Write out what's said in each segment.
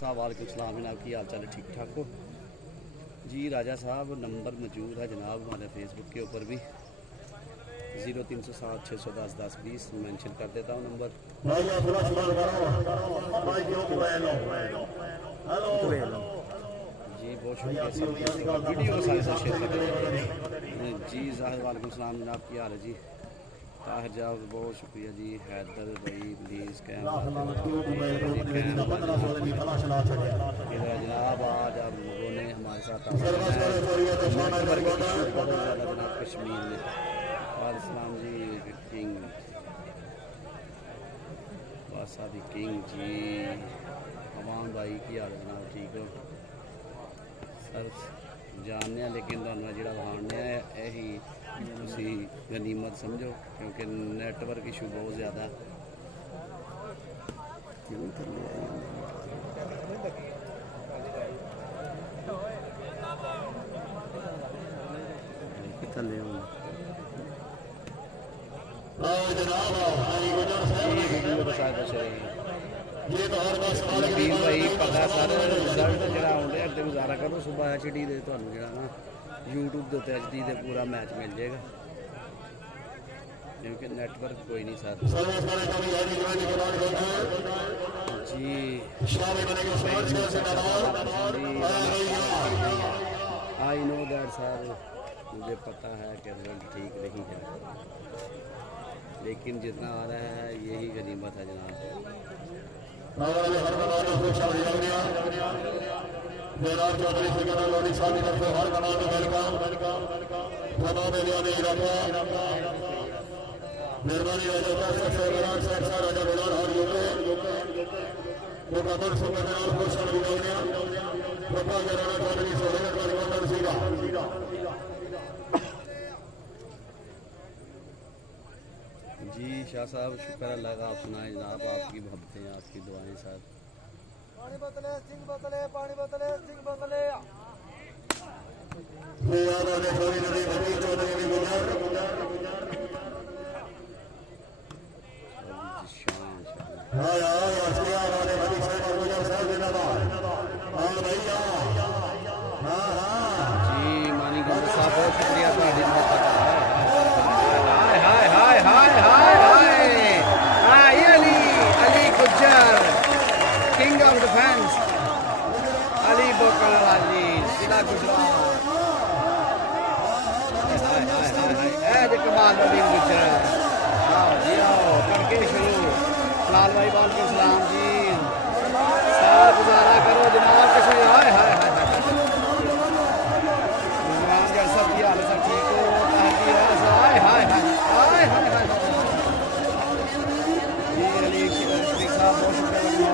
साहब वालेकुम सलाम जनाब, की हाल चाल है? ठीक ठाक हो जी? राजा साहब नंबर मौजूद है जनाब हमारे फेसबुक के ऊपर भी 0307 610 10 20 मेंशन कर देता हूँ नंबर। जी बहुत शुक्रिया वीडियो को सारे साथ शेयर कर दें जी। जाहिर वालेकुम सलाम जनाब, की हाल है जी? ताहिर जाब बहुत शुक्रिया जी। हैदर भाई प्लीज़ जनाब, आज आप लोगों ने हमारे साथ जनाब कश्मीर में वालेकुम जी किंग वासादी किंग जी। अमान भाई की हाल जनाब, ठीक हो सर? जानने लेकिन तुहानू जिहड़ा वहाने यही तुसी गनीमत समझो क्योंकि नेटवर्क इशू बहुत ज़्यादा थले नबील भाई पता सर रिजल्ट जो आने अगर गुजारा करो सुबह HD दे तो ना यूट्यूब के उत्ते HD दे पूरा मैच मिल जाएगा क्योंकि नेटवर्क कोई नहीं सर जी। आई नो दैट सर, मुझे पता है कि रिजल्ट ठीक नहीं है लेकिन जितना आ रहा है यही गनीमत है जनाब। जी शाह साहब शुक्र अल्लाह का, आप सुनाए जनाब? आपकी मोहब्बतें आपकी दुआएं साहब। पानी बोतले सिंह बोतले पानी बोतले सिंह बोतले जी। मानी गुरु साहब बहुत शुक्रिया तुहाडी मोहब्बत। King of Defense Ali Bokal Aziz Sila Gujarat जे कमाल नदीम गुजरात आओ जी आओ करके शुरू। लाल भाई वालेकुम सलाम जी। साल गुजारा करो जनाब कश्मीर। हाय हाय हाय सब की हाल सब ठीक हो? हाय हाय हाय हाय हाय हाय जी। अली साहब बहुत शुक्रिया।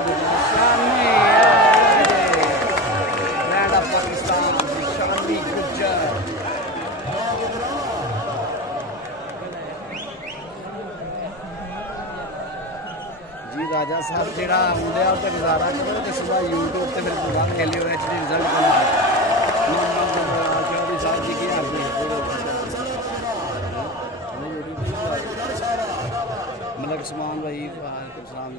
पाकिस्तान शानी गुज्जर जी। राजा साहब जेड़ा आउंदे आ ते गुजारा करो ते सुबह यूट्यूब ते फिर प्रोग्राम खेलियो HD रिजल्ट साहब जी की हाल मतलब समान भाई वालेकुम सलाम।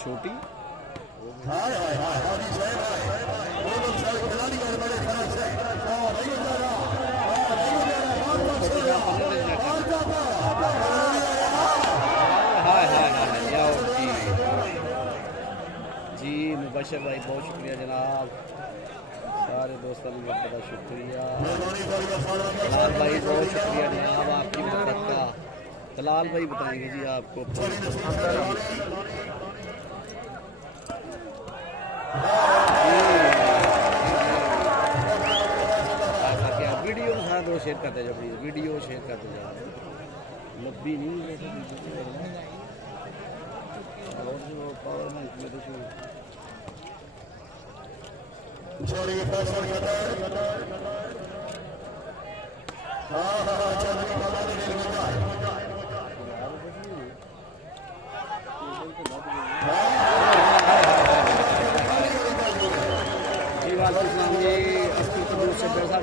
छोटी जी। मुबशर भाई बहुत शुक्रिया जनाब, सारे दोस्तों को बड़ा शुक्रिया। दलाल भाई बहुत शुक्रिया जनाब आपकी मोहब्बत का। दलाल भाई बताएंगे जी आपको वीडियो सारा दो शेयर करते जाओ प्लीज़, वीडियो शेयर करते जाओ। लब्बी नहीं पावर बैंक में तो हाँ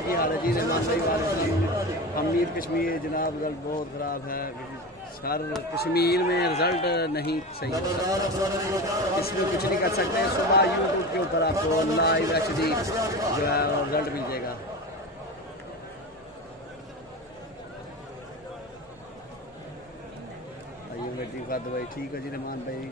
की हाल है जी? रहमान भाई वाले अमीर कश्मीर जनाब रिजल्ट बहुत ख़राब है सर। कश्मीर में रिज़ल्ट नहीं सही, इसमें कुछ नहीं कर सकते। सुबह यूट्यूब के ऊपर आपको लाइव HD जो है रिज़ल्ट मिल जाएगा। आइए वेटिंग का दवाई ठीक है जी रहमान भाई।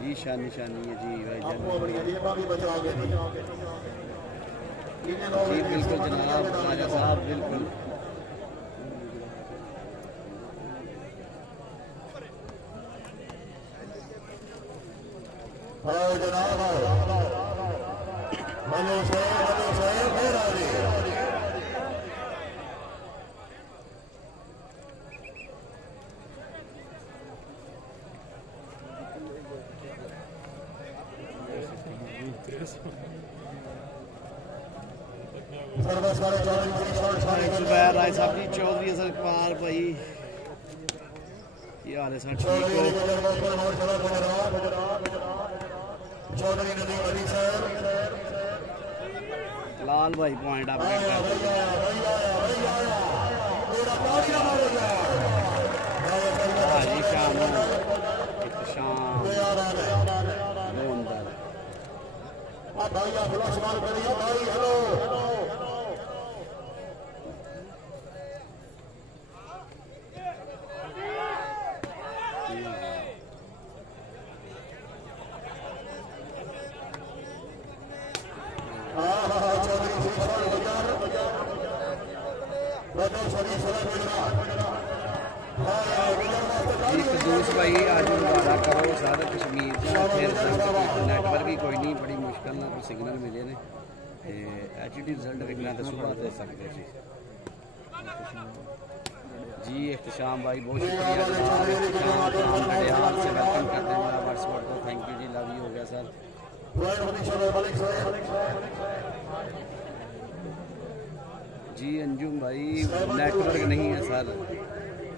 जी शानी शानी है जी भाई जी बिल्कुल जनाब राजा साहब बिल्कुल। जुबैर राय साहब जी चौधरी असल पार भाई की हाल है सर? ठीक हो? लाल भाई पॉइंट आप जी शाम शाम कदूस भाई आज मुबारा करो सारा कश्मीर का फिर नैटवर्क ही कोई नहीं, बड़ी मुश्किल ना कोई सिग्नल मिले ने HD रिजल्ट विकना तो सुबह दे सकते जी। जी एहतशाम भाई बहुत शुक्रिया जनाब, एहतशाम डडियाल से वेलकम करते हैं मेरा व्हाट्सएप को। थैंक यू जी, लव यू हो गया सर। जी अंजुम भाई नेटवर्क नहीं है सर,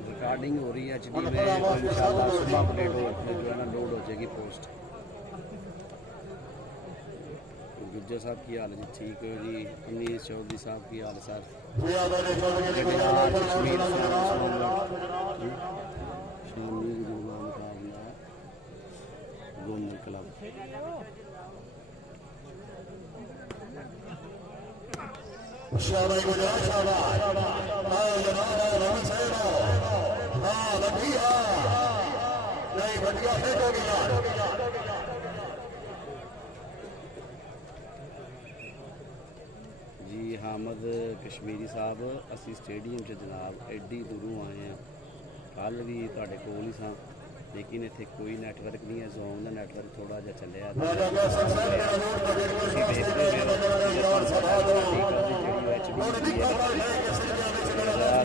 रिकॉर्डिंग हो रही है HD में, तो इंशाल्लाह सुबह अपडेट हो जो है ना लोड हो जाएगी पोस्ट। गुज्जर साहब की हाल है जी? ठीक है जी। अमीर चौधरी साहब की हाल सर? गोंदल क्लब जी। हामद कश्मीरी साहब असी स्टेडियम से जनाब एडी दूरों आए हैं, कल भी तुहाडे कोल ही सां, लेकिन इत्थे कोई नेटवर्क नहीं है। जोन का नेटवर्क थोड़ा जहा चलिया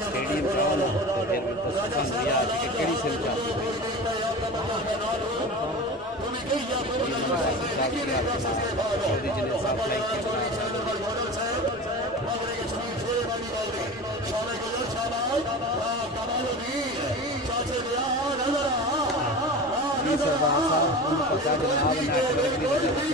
स्टेडियम कि सिम चलती सरदार साहब पता जनाब नेटवर्क की वजह जी।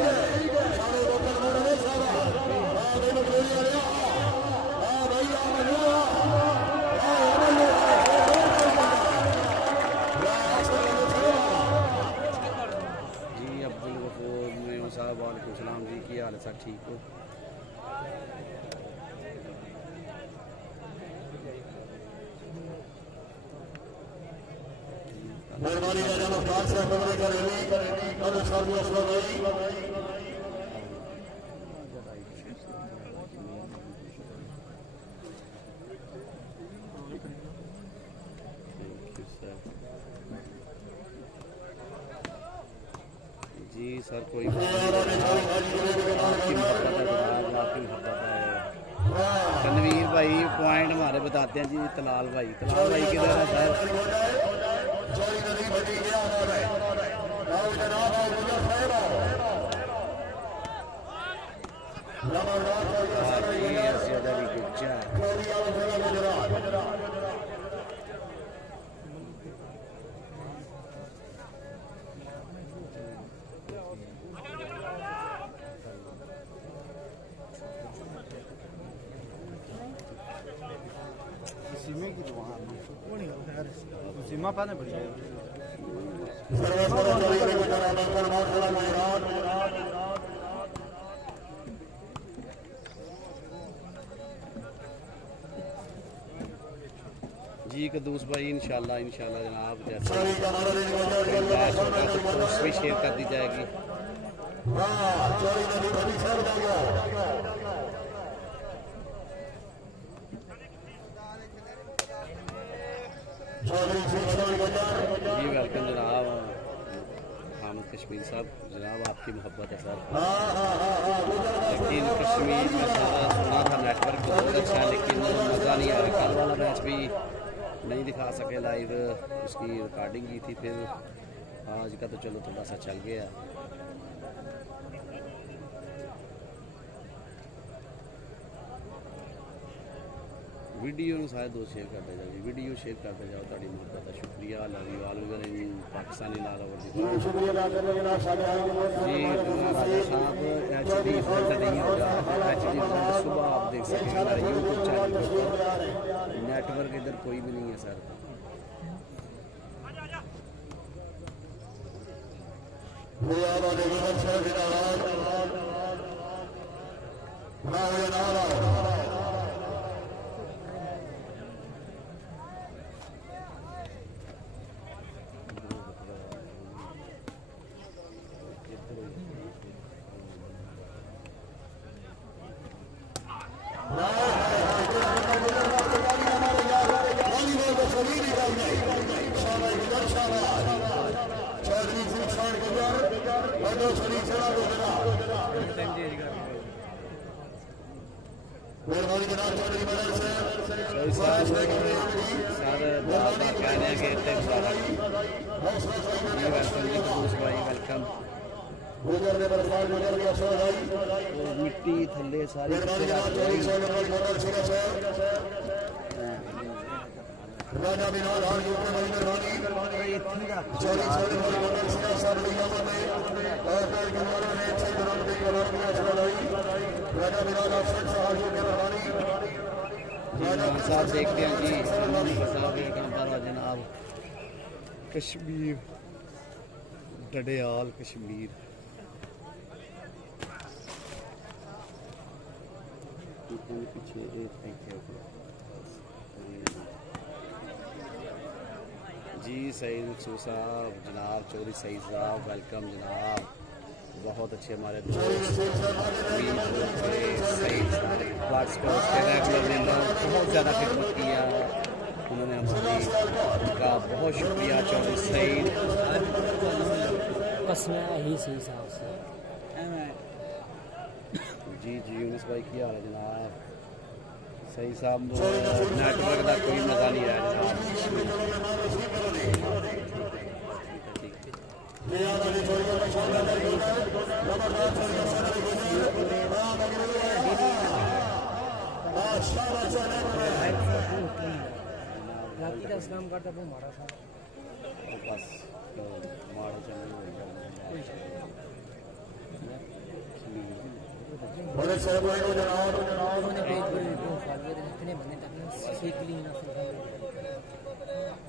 अब्दुल गफूर मेम साहब वालेकुम सलाम जी, की हाल है सर? ठीक हो? जी सर कोई तनवीर भाई पॉइंट हमारे बताते हैं जी। तलाल भाई किधर है सर? पहुंचा है। सीमे की दुकान सीमा पाने पड़ी जी कदूस भाई इंशाल्लाह इंशाल्लाह जनाब जैसे मैच होगा तो पोस्ट भी शेयर कर दी जाएगी। जी वेलकम जनाब हामिद कश्मीर साहब, जनाब आपकी मोहब्बत है सर। लेकिन कश्मीर में सारा सुना था नेटवर्क बहुत अच्छा है लेकिन मज़ा नहीं आया। कल वाला मैच भी नहीं दिखा सके लाइव, उसकी रिकॉर्डिंग की थी, फिर आज का तो चलो थोड़ा सा चल गया। वीडियो सारे दो शेयर करते जाओ जी, वीडियो शेयर करते जाओ, ताड़ी मोहब्बत है, शुक्रिया। लव यू ऑल पाकिस्तानी लाल ओवर जी राजा साहब HD रिजल्ट नहीं होगा। HD रिजल्ट सुबह आप देख सकते हैं हमारे यूट्यूब चैनल पर। नेटवर्क इधर कोई भी नहीं है सर। मिट्टी थले सारी साहब देखते हैं जी जनाब कश्मीर डडेयाल कश्मीर। जी सईद मकसूद साहब, जनाब चौधरी सईद साहब वेलकम जनाब, बहुत अच्छे हमारे दोस्त सईद स्पोर्ट्स के रेगुलर मेंबर, बहुत ज़्यादा खिदमत किया उन्होंने हमारी, उनका बहुत शुक्रिया चौधरी सईद। जी जी यूनिस भाई की हाल है जनाब? सही साहब नेटवर्क का कोई मज़ा नहीं आया जनाब। इस्लाम करता वो मारा था बस मारा चल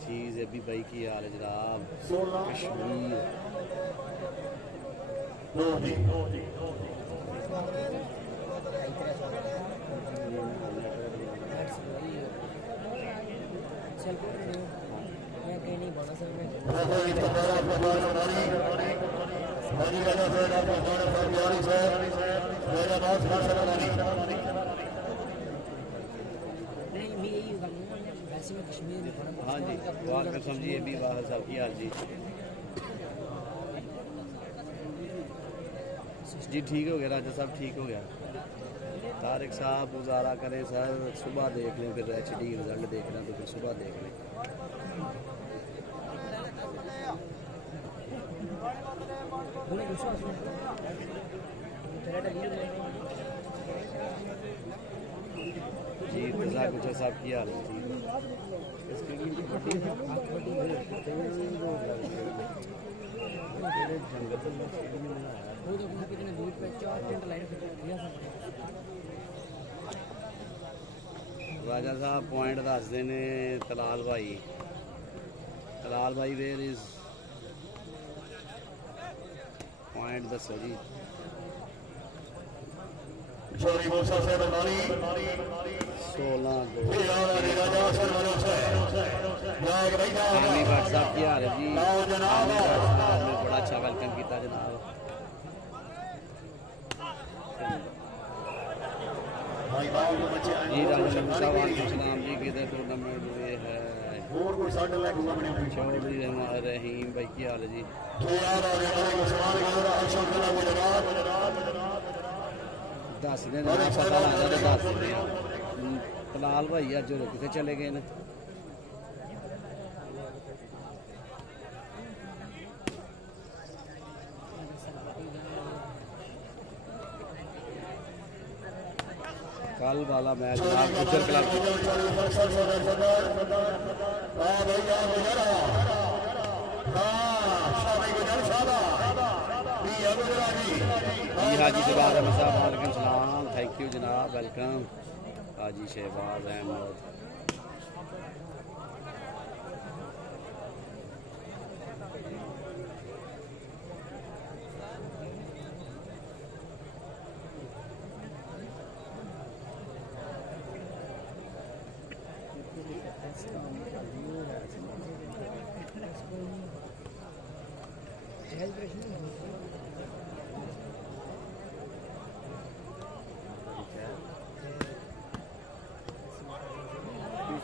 चीज़ अभी भाई की हाल है जनाब? कश्मीर कहीं नहीं बना सर मैं हाँ जी वाल कर समझिए भी बाहर साहब की हाल जी? जी ठीक हो गया राजा साहब, ठीक हो गया। तारिक साहब गुजारा करें सर, सुबह देख लें, फिर HD रिजल्ट देखना तो फिर सुबह देख लें। जी राय गुजर साहब की हाल है ठीक है इस स्टेडियम की बड़ी जंगल में स्टेडियम बनाया वो तो अपना कितने दूर पे 4 टेंट लाइन फिट किया सब राजा साहब पॉइंट दसते ने तलाल भाई वेयर इज पॉइंट दसो जी चोरी मूसा से बनाली 16 रामी भट्ट साहब की हाल है जी जनाब आपने बड़ा अच्छा वेलकम किया जनाब जी राजा साहब वालेकुम सलाम जी किधर टूर्नामेंट हुए है और कोई साढ़े लाख बने चौधरी रहीम भाई की हाल है जी दस दिन पता लगता तो दस दिन तलाल भाई अज कितने चले गए ने कल वाला मैच गुजर क्लब जी हाजी शहबाज अहमद साहब वालेकुम सलाम थैंक यू जनाब वेलकम हाजी शहबाज अहमद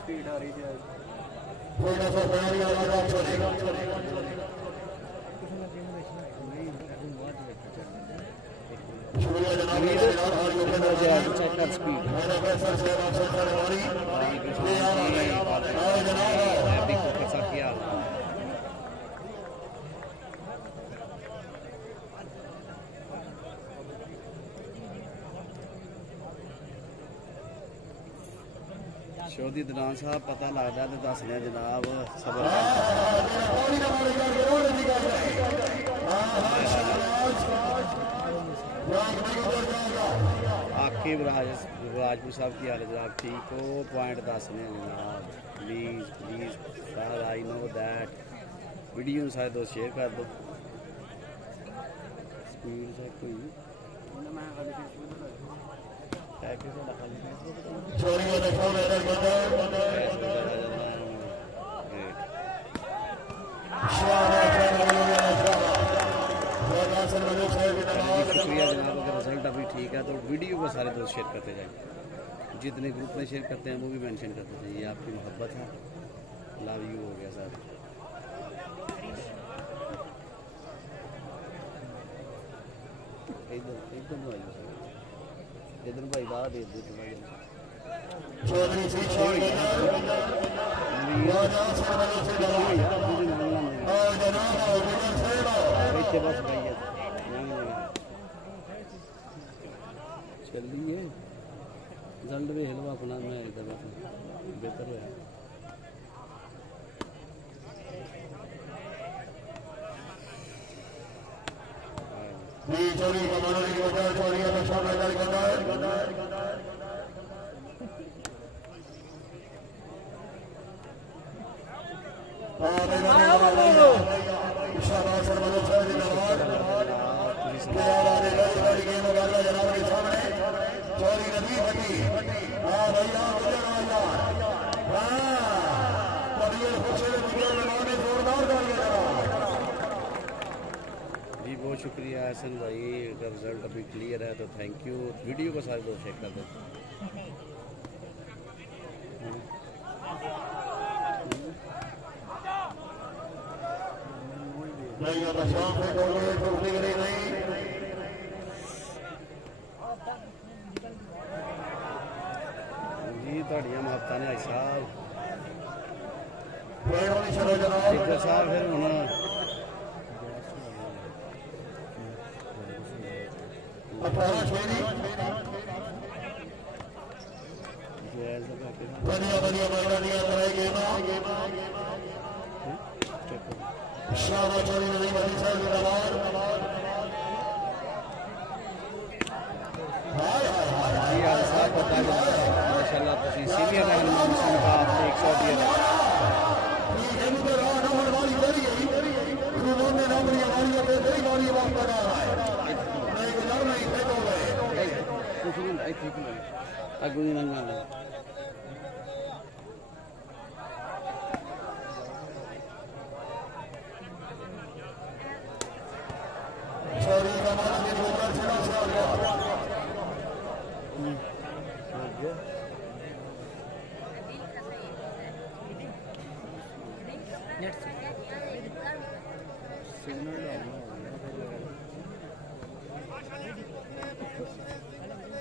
स्पीड आ रही है चेक कर स्पीड शोधी दरान साहब पता लगता तो दस दें जनाब सबर आकिब राजपूत साहब की हाल जनाब ठीक हो पॉइंट दस दें जनाब please sir I know that video सारे दोस्त शेयर कर दो स्पीड से कोई शुक्रिया जनाब अगर रिजल्ट अभी ठीक है तो वीडियो को सारे दोस्त शेयर करते जाए जितने ग्रुप में शेयर करते हैं वो भी मेंशन करते जाइए ये आपकी मोहब्बत है लव यू हो गया सर एकदम इधर भाई बाहर दे देते भाई बस भैया चलिए रिजल्ट भी हेलो अपना मैं इधर बेहतर हुआ चोरी जी बहुत शुक्रिया एहसन भाई अगर रिजल्ट अभी क्लियर है तो थैंक यू वीडियो को सारे दोस्त शेयर कर दो जी ਤੁਹਾਡੀਆਂ ਮੁਹੱਬਤਾਂ ਨੇ ਸਾਹਿਬ जिगर साहब फिर हूँ जायज़ का पैकेज बढ़िया बढ़िया बढ़िया दिया करेंगे ना शाबाश चोरी नहीं बनी सर दबार जी आज साथ बता दें माशाल्लाह तुसी सीनियर रहनुमा मुस्लिम का आपसे 100 दिया है ये मुझे राह न होने वाली बड़ी है उन्होंने नौकरी हमारी पे बड़ी वाली बात बता रहा है नहीं गुजार नहीं थे तो गए कुछ नहीं ठीक नहीं अगू नहीं लंगा चोरी का माल के ऊपर चढ़ा से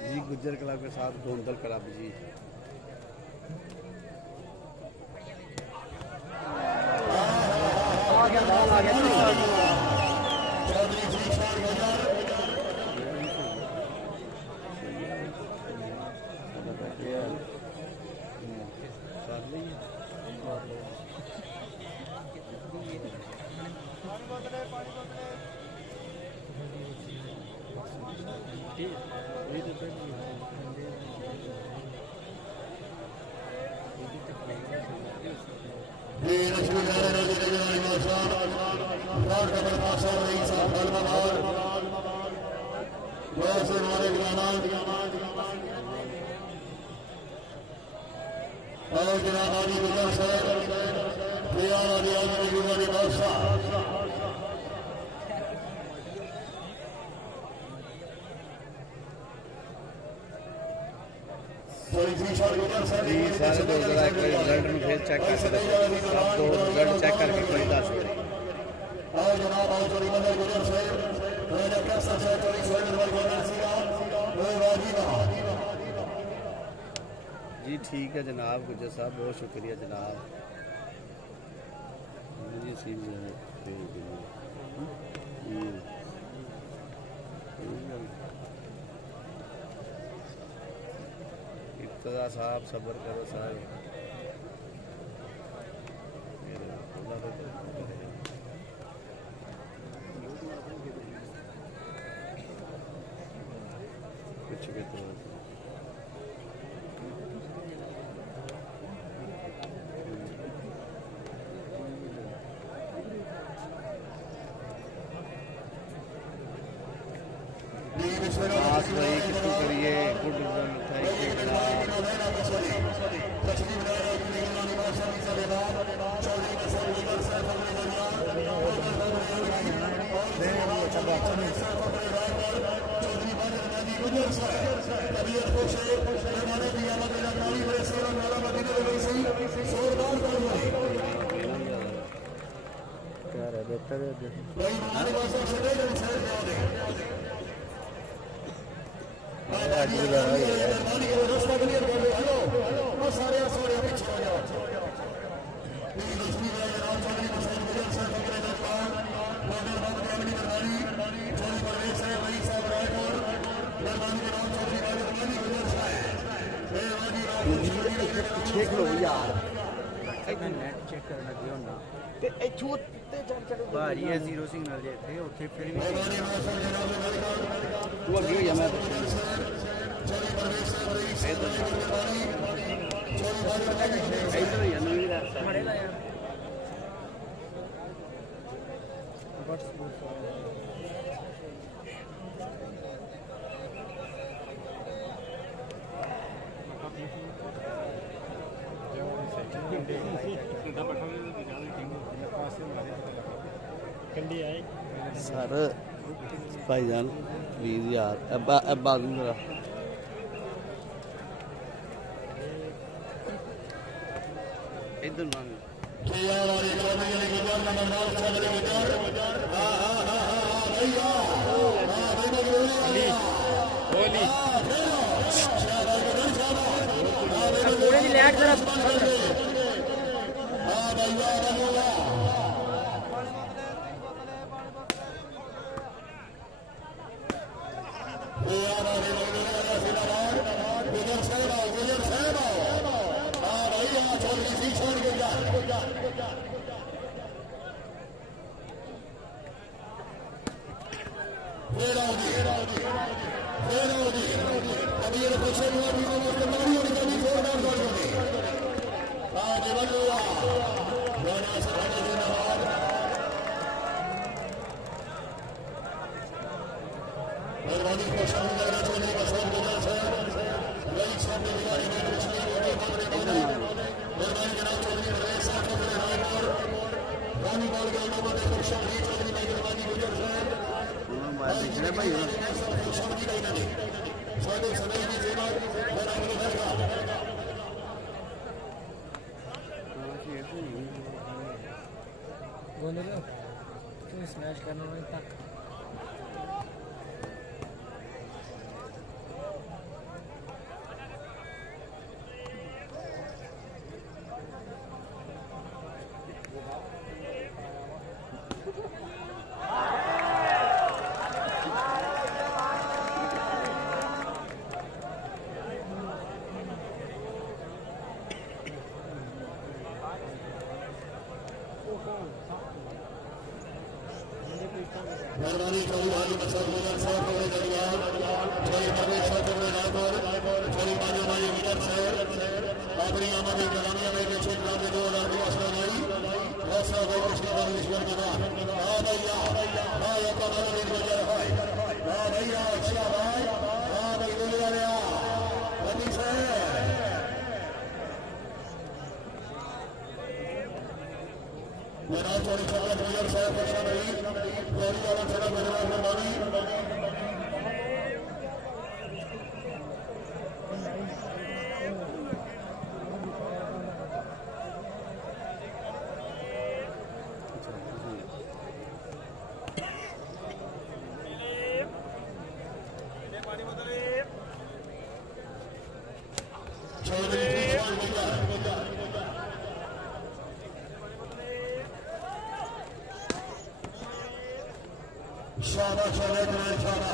जी गुज्जर क्लब के साथ गोंदल क्लब जी जी सारे लोग जरा एक बार रिजल्ट में फिर चेक कर सकते हैं आप तो रिजल्ट चेक करके कोई दस और जनाब और चोरी बंदर गुजर से मैंने कैसा से चोरी से नंबर गुजर सीगा वो वाजी ना जी ठीक है जनाब गुज्जर साहब बहुत शुक्रिया जनाब जी सीन इब्तदा साहब सब्र करो साहब कुछ भी तो खास भाई कितनी करिए गुड रिजल्ट थैंक यू जनाब क्या रहा बेहतर है देख लो यार नेट चेक करना क्यों ना ते इथों ते चढ़ भारी है जीरो सिग्नल जे थे ਉੱਥੇ ਫਿਰ ਵੀ तू अभी हो जा मैं इधर ही नहीं रहा खड़े ला यार सर भाईजान प्लीज यार अब बाजू जरा इधर मांग थोड़ी सी लैट जरा गुजर बोल की सी छोड़ के जा फिर आओगी अभी ये खुशी हुआ भी को कमाई होनी चाहिए जोरदार जोड़ी आज बल्ला बड़ा सफल जिंदाबाद मेहरबानी को शामिल करना चाहिए का सब गुजर से वही सब दिवाली में पिछली रोटी हमने बोला मेहरबानी जनाब चौधरी रमेश साहब अपने राय पर रानी बॉल के नंबर पे खुशम ही चौधरी मेहरबानी गुजर से पिछले भाई खुशम की नहीं नहीं सादे समय की सेवा बराबर करेगा गोंदलो तू स्मैश करना है तक मेहरबानी चौधरी भाई मसर गुजर साहब को धन्यवाद जय परमेश साहब को रायपुर चौधरी मानो भाई गुजर साहब अपनी आमद कलामिया में पीछे ग्राम में 2000 की असला भाई ऐसा भाई कृष्ण भाई ईश्वर के बाद हां भैया हां ये तो हमारा दिन गुजर है हां भैया अच्छा भाई हां भाई बोलिए रे अभी से मेरा चौधरी साहब गुजर साहब को भाई गौरी वाला चला मेरा मेहरबानी चौधरी शाबाश शाबाश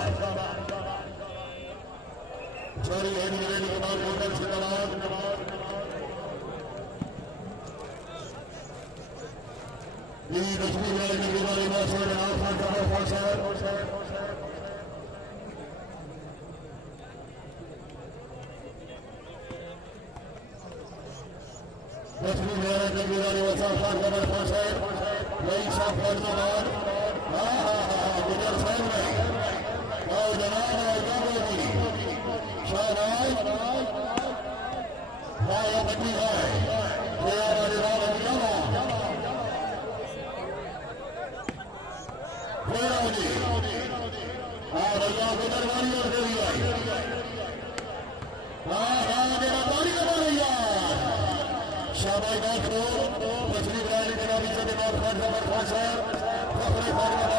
चोरी हेडी रेडी के बाद होटल से दबाव ये लक्ष्मी वाले की बीमारी में से राव खान का फौसा लक्ष्मी वाले की बीमारी में से खान का फौसा वही सब फौज के बाद गुजर साहब ने और जनाब शाहराज भाया बच्ची है भैया गुजरवानी और देविया शाबाश बात हो मछली बनाने के नाम से दिमाग खान का बरखास है फखरे खान का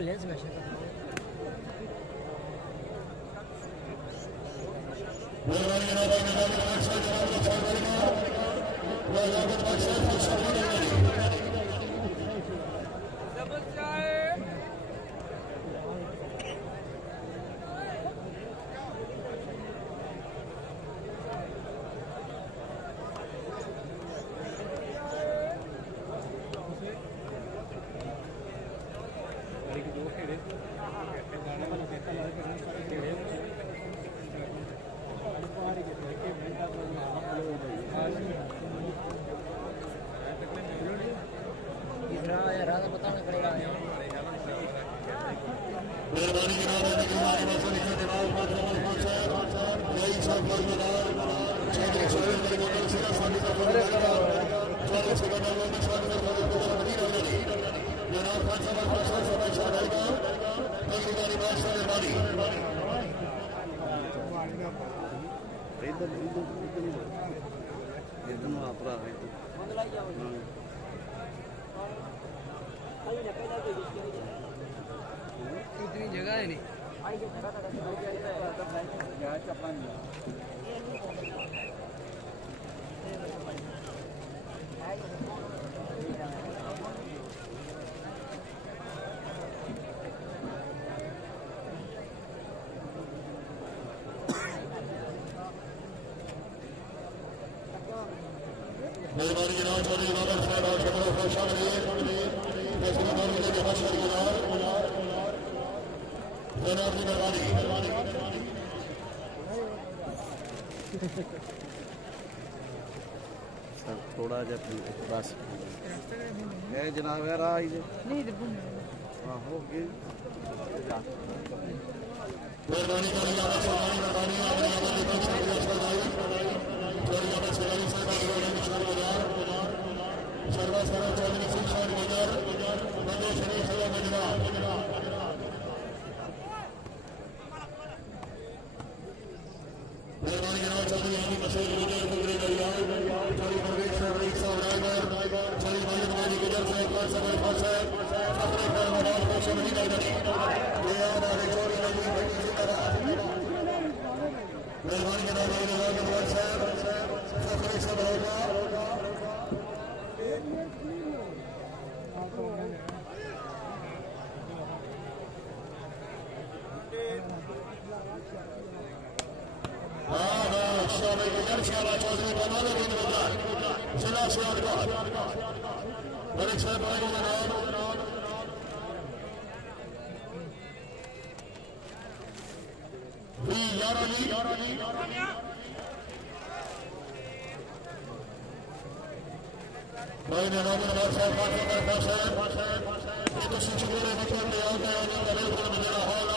लेंस में बताना पड़ेगा मेहरबानी जनाब हमारे मौसम के दिमाग पर कमल पहुंचाया यही सब मजदार चौधरी सोहेल के बोतल से आसानी का फोन करेगा चौधरी से करना वो निशान पर फोन को नहीं रहने जनाब खान साहब का सब शादाई का इधर अपरा इतनी जगह है नहीं मेहरबानी जनाब चौधरी बाबर साहब और जबरों को शामिल है फैसला दौर के लिए बहुत शुक्रिया जनाब की मेहरबानी सर थोड़ा जा बस है जनाब यार आई जे नहीं तो हाँ हो गई मेहरबानी करेंगे आप सरकारी मेहरबानी आपने हमारे बहुत शुक्रिया सरदाई चौधरी बाबर सरदारी साहब और निशान बाजार सरवा सरवा चौधरी सिंह शाह बाजार बंदे शरीफ सला मजरा मेहरबानी जनाब चौधरी अली मसूद गुजर गुजरे दरिया चौधरी परवेज साहब रईस साहब रायगढ़ चौधरी मालिक वाली गुजर साहब खान साहब खान साहब अपने कारोबार को शमनी लगनी ये हमारे चौधरी नबी भट्टी जिंदाबाद मेहरबानी जनाब अली साहब फखरे साहब होगा शाला चौधरी बनाने के बाद जिला सियालकोट बड़े साहब भाई जनाब भी यारानी भाई जनाब नवाज साहब खान साहब ये तो सूचना मतलब ले आता है उन्हें बड़े बड़े मेरा हाल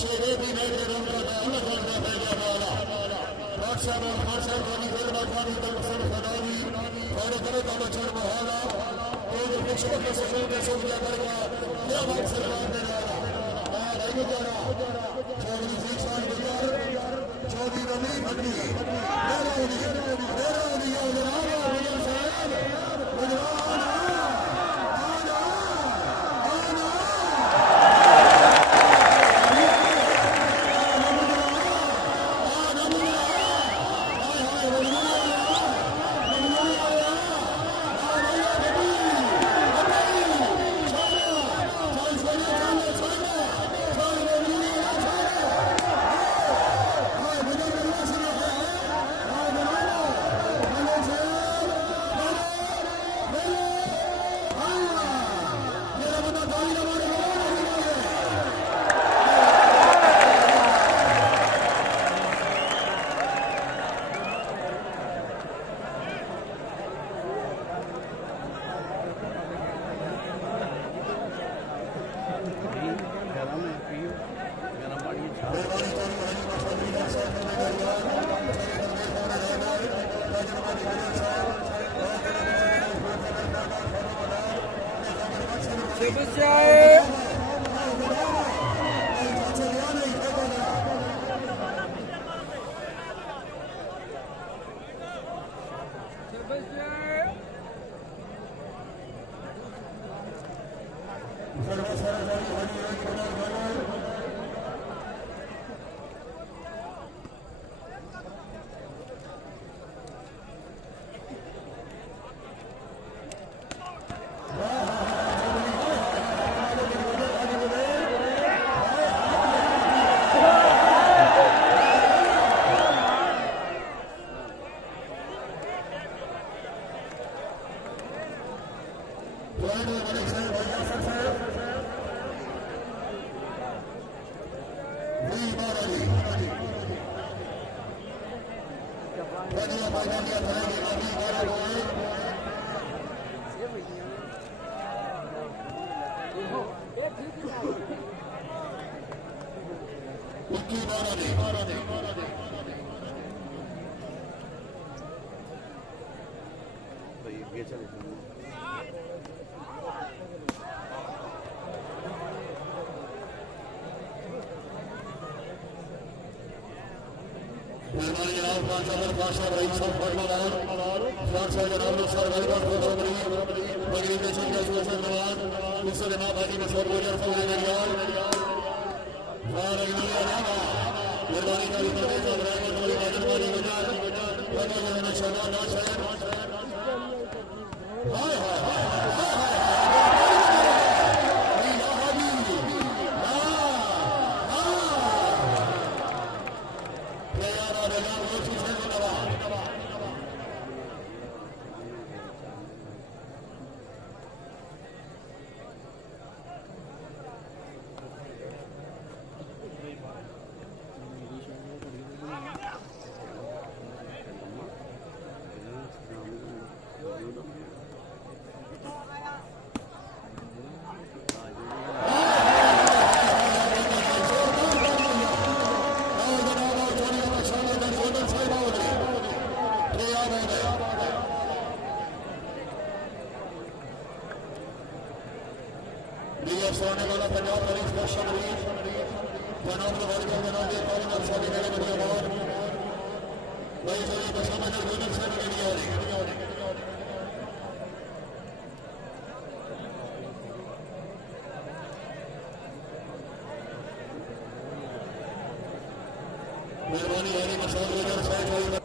चेहरे भी नहीं दे रहा था अलग अलग पहले वाला साहब और खान साहब वाली फिल्म खानी तक फिल्म खदावी और करे का बचन बहाला और जो पिछले के समय में सब क्या करेगा क्या बात सरकार ने डाला नहीं करा चौधरी जीशान गुजर चौधरी रवि भट्टी मेरा उदिया जनाब साहब ये चले Mansabar Pasha Raisa Farmadan, Farsa Janablu Sarvaiva Khosabri, Maghrib de Chindra Susan Nawan, Musulman Bhaji Masar Bojar Saudi Riyal, Faragni Arama, Nirvani Kari Pradesha Brahma Kari Bajan Bhaji Bajan, Bhajan Shaban Nasir, Hai Hai Hai सोने वाला Punjab police का शमरी जनाब वर्ग जनाब कौन सादी मेरे बड़ी आवाज भाई चलिए बस मैंने गोविंद से मिली आ रही मेहरबानी है मसाल वगैरह साइड वाली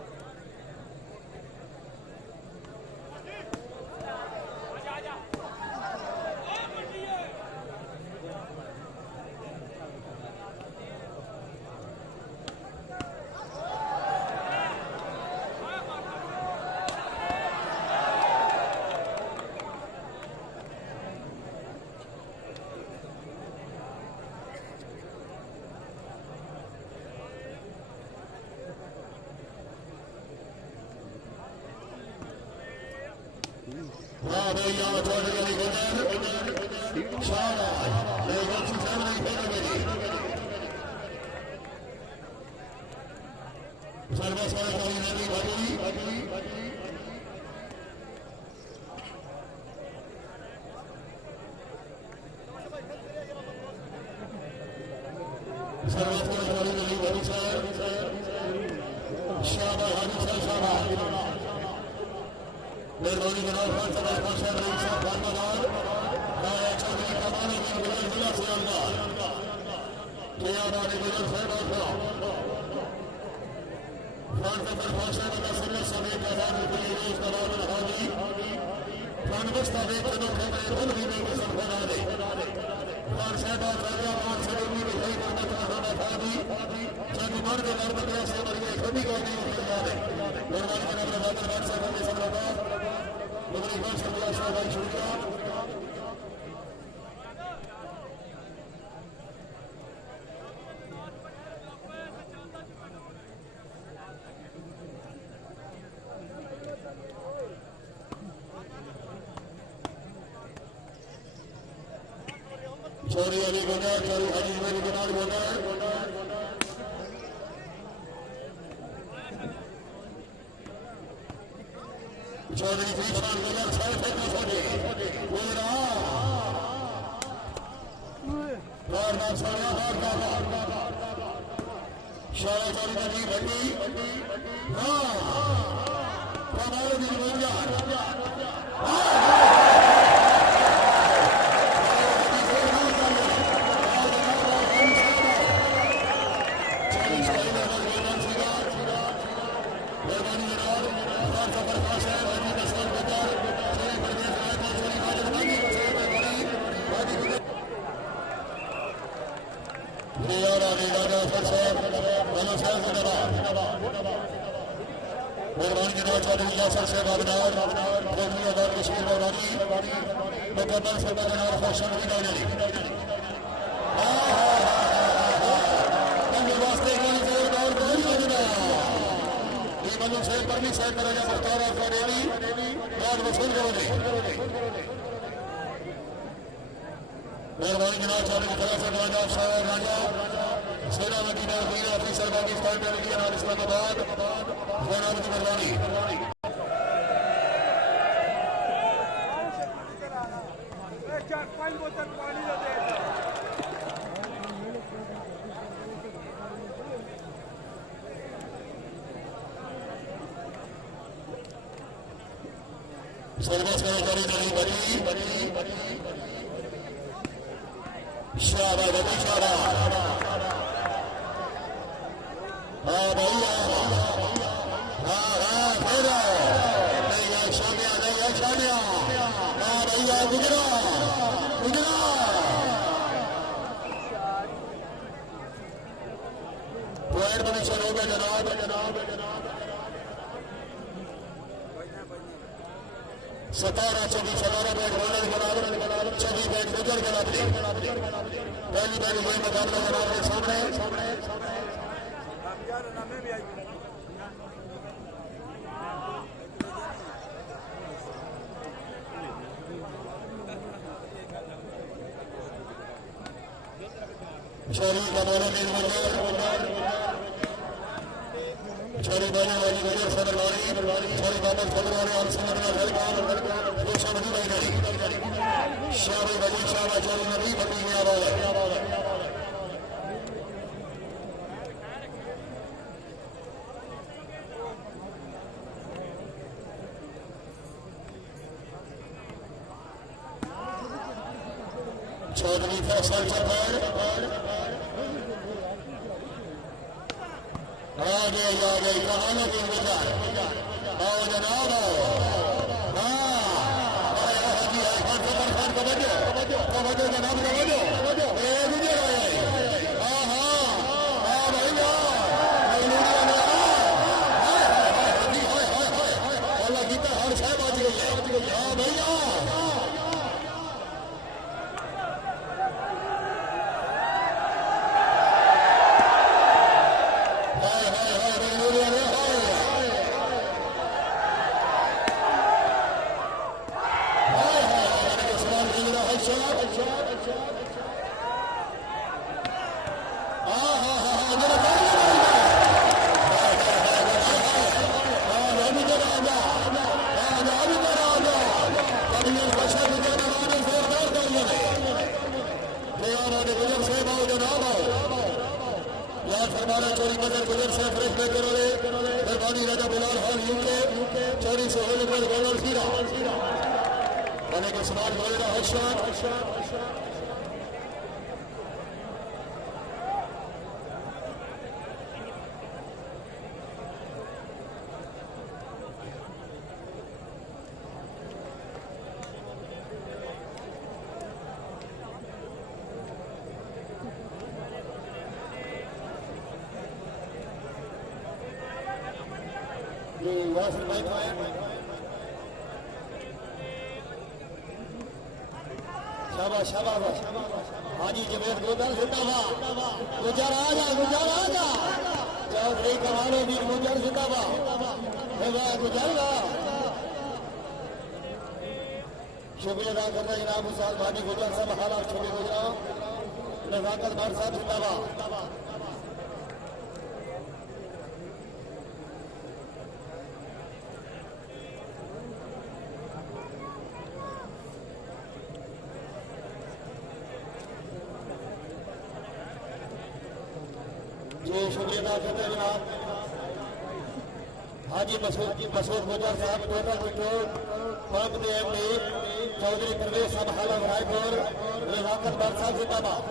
मेहरबानी जनाब खान सभा पाशा रईस साहब धर्मदार राय चौधरी कमाने की गुजर जिला से अल्लाह तैयाराने गुजर साहब खान सफर पाशा का सुन्नत समेत आजाद के रोज कलाम हाजी खान बस्ता देख चलो खबरें कुल भी में कसम बना दे खान साहब राजा खान सदमी के भाई करना चाहना हाजी जब मर के दर्द के से मर गए कभी को नहीं उठा दे मेहरबानी जनाब रवादर खान साहब के सलावत मुगली खान सल्लल्लाहु अलैहि वसल्लम चोरी अली गुनाह चोरी हाजी मेरी गुनाह गुनाह चौधरी कृष्ण गुजर साहब से सके मेरा और ना सारा हार का शाला चौधरी जी बंदी हां हमारे दिल में यार मेहरबानी जनाब चौधरी यासर साहब अबनार गोमी आदार कश्मीर मौलानी मुकम्मल सदा जनाब फैशन की डायरी वास्ते जोरदार गोल योजना ये मनु से परमी साहब राजा मुख्तार का रेली बाद वसूल करोगे मेहरबानी जनाब चौधरी खलाफत राजा साहब राजा सेना मदीना वीर ऑफिसर पाकिस्तान टेलीविजन और इस्लामाबाद जनाब की मेहरबानी सर्विस कर्मचारी नहीं बनी शाबाश बड़ी शाबाश हाँ भैया हाँ फिर नहीं है शामिया हाँ भैया गुजरा पॉइंट पोजीशन हो गया जनाब 17 बैट बॉलर बराबर 24 बैट गुजर पहली बार यही मुकाबला जनाब के सामने शरीर कमाने के छोरी बाजी वाली गुजर सरदारी छोरी बाबा सरदारी और समझना लड़का वो समझ नहीं रही शाबाश बड़ी शाबाश चोरी नबी बनी गया चौधरी फैसल चपर आ गए कहां लगे गुजर आओ जनाब कबड्डो जनाब कबड्डो गुजर गीता हर छह बाज गई है हाँ भैया चोरी मदर गुजर से फ्रेश बेकर वाले मेहरबानी राजा बिलाल हॉल यूके चोरी से होने पर बॉलर सीरा बने के सवाल बोलेगा हर्षद शाबाश शाबाश हाजी जवेद गोदर जिंदाबाद गुजर आजा चौधरी कमाने भी गुजर जिंदाबाद गुजर शुक्रिया अदा करना जनाब उस्ताद भाजी गुजर साहब हालात छवि गुजरा नजाकत भाट साहब जिंदाबाद शुक्रिया अदा करते हैं जनाब हाजी मसूद गुजर साहब टोटल विकेट पंप दे चौधरी परवेज साहब हालत रायपुर लियाकत भाट साहब जिंदाबाद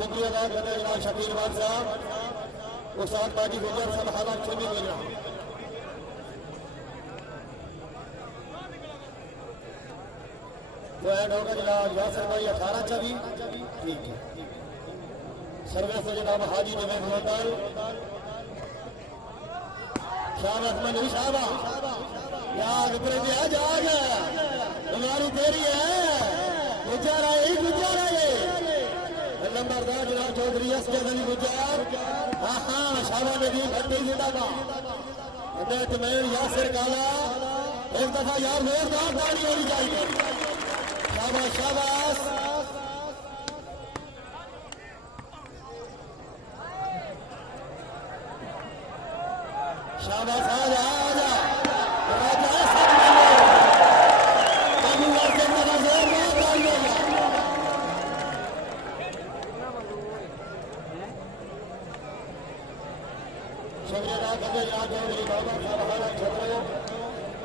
शुक्रिया अदा करते हैं जनाब शकील भाट साहब उस्ताद बाजी गुजर साहब हालत छवि गुजरा तो एंड होगा जनाब यासर भाई 18-24 ठीक है सर्विस जनाब हाजी जवेद होटल शाबाश मनु शाबाश याद पर जाग हमारी देरी है गुजर आए नंबरदार जनाब चौधरी असगनी गुजर हाँ शाबाश नबी भट्टी जिंदाबाद बैट्समैन यासिर काला एक दफा यार जोरदार ताली होनी चाहिए शाबाश शाबाश शाबाश आजा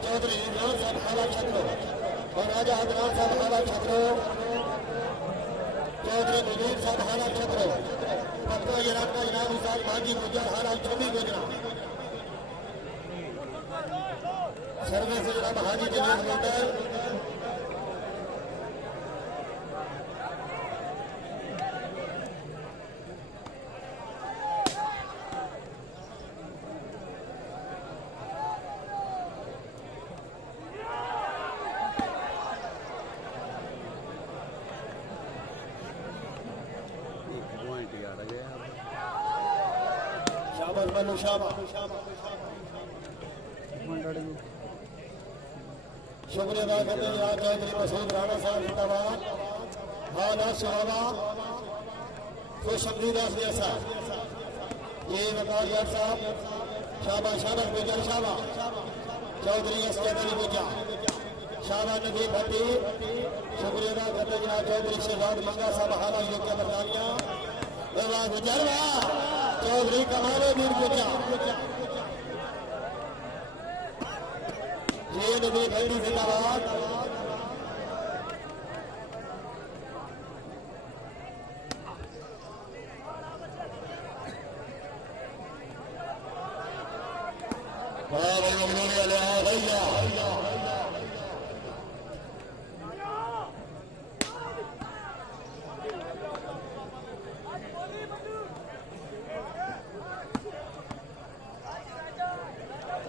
चौधरी साहब हालत छत्रो महाराजा हजरान साहब हारा छत्रो चौधरी नजीर साहब हारा छत्रो पक्का इराक का इनाम उसार भाजी गुजर हारा छवि गुजरा सर्वे से जनाब हाजी जलील मोटर शाबाश मनु शाबाश शुक्रिया अदा करते हैं आज चौधरी मसूद राणा साहब जिंदाबाद हाना सुहावा खुश अमदीदास जैसा ये वकार यार साहब शाबाश शाबाश गुजर शाबाश चौधरी असद अली गुजा शाबाश नदी भट्टी शुक्रिया अदा करते हैं आज चौधरी शहजाद मंगा साहब हाना यूके बरतानिया गुजर चौधरी कमाले वीर गुजा ये नदी भैरी जिंदाबाद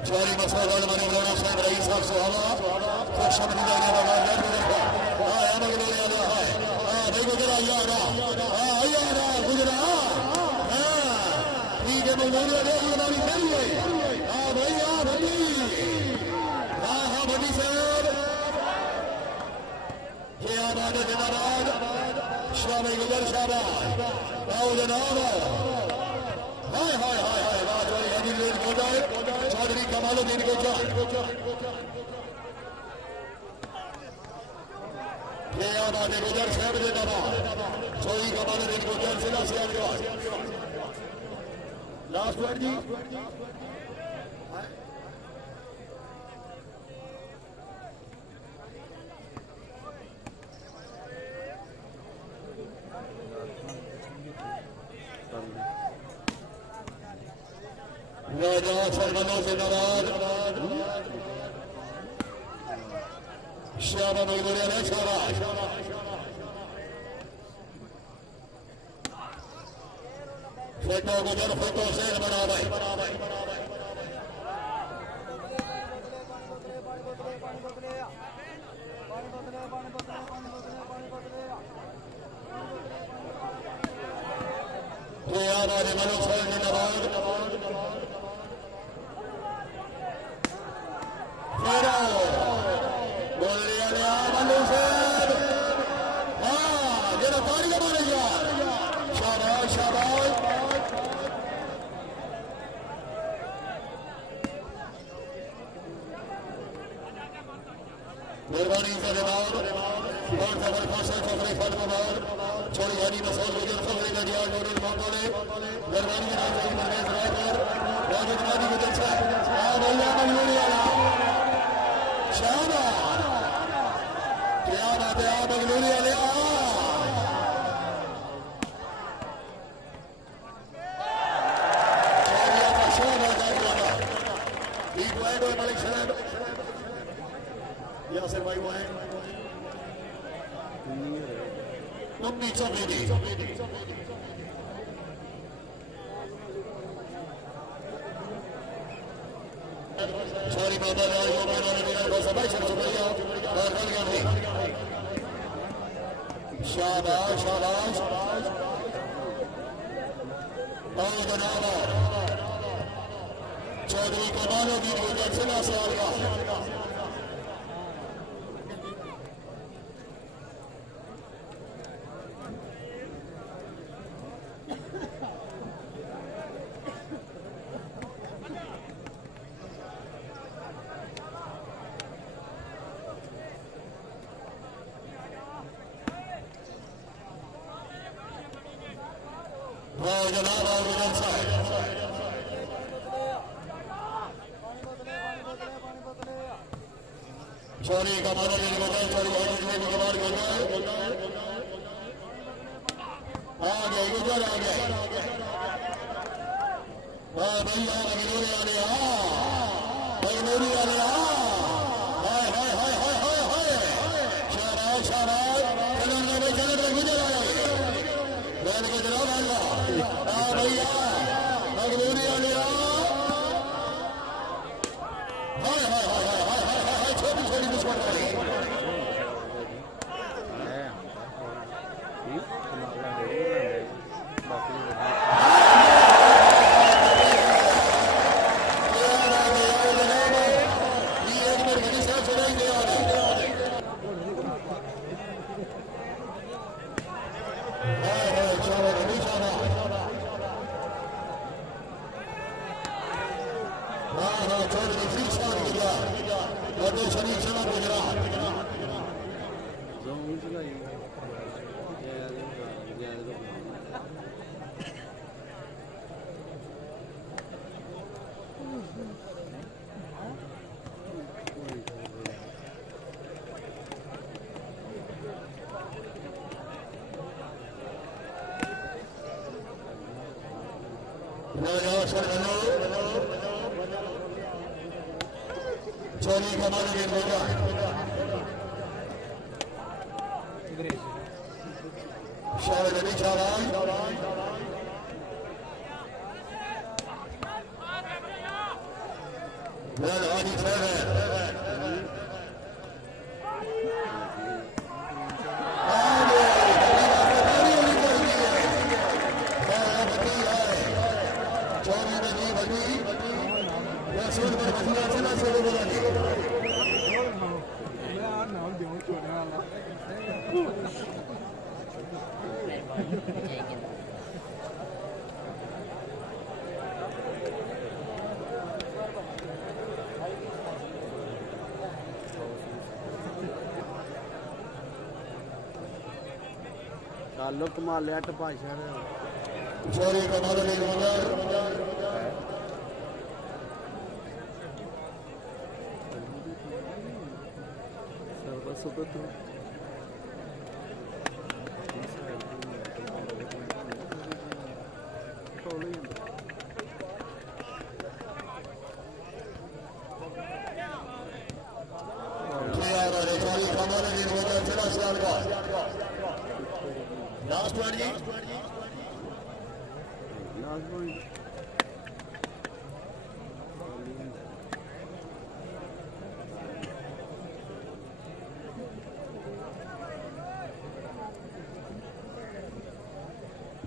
Sorry, mas agora não vai lembrar nossa Ibrahim sabe só lá. Foi chamado de ganhar a bola, é uma glória ali, vai Gujra Yara. Yara Gujra. ठीक है मजदूरी है ये हमारी खड़ी है भैया भट्टी भट्टी साहब ये आबाद जिंदाबाद शाबाश गुजर शाबाश आओ जनाब हाय हाय हाय हाय राजौरी हजी लेन को जाए चौधरी कमालुद्दीन को जाए ये आबाद गुजर साहब जिंदाबाद चौधरी कमालुद्दीन को जाए जिला सियालकोट लास्ट वर्ड जी राजा सरमनों से नाराज श्यामा मजदूरिया ने शाबाश फोटो गुजर फोटो शेर बना भाई हमारे मनोज सर जिंदाबाद मेहरबानी से जनाब और खबर फासल चौधरी फतमाबाद छोड़ी हरी मसूद गुजर खबरी नडियाल नूरुल मोहम्मद मेहरबानी जनाब सही परवेज रायपुर राजस्थानी गुजर साहब भैया मजबूरी वाला शाबाश क्या बात है मजबूरी वाले यासिर भाई वो है मम्मी चौबेदी सॉरी बाबा यार वो मैंने मेरा को सब अच्छा भैया और कर गया भाई शाबाश शाबाश और जनाब चौधरी कमालुद्दीन गुजर से साल का जनाब गुजर साहब चोरी का माना नहीं होता चोरी होने के बाद करना है आ गया इधर आ गया हाँ भैया मगनूरी वाले मगनूरी वाले हाय हाय हाय हाय हाय हाय शाबाश शाबाश चलो रे चलो गुजर आया बैठ के जरा भागा हाँ भैया मगनूरी वाले हाय हाय हाय हाय हाय हाय छोटी छोटी दुश्मन वाली चोरी का माल गेट होगा शाबाश नबी शाबाश वेल हाजी सर कालो कमा लिया टपाशा चोरी का माल नहीं होगा लास्ट वन जी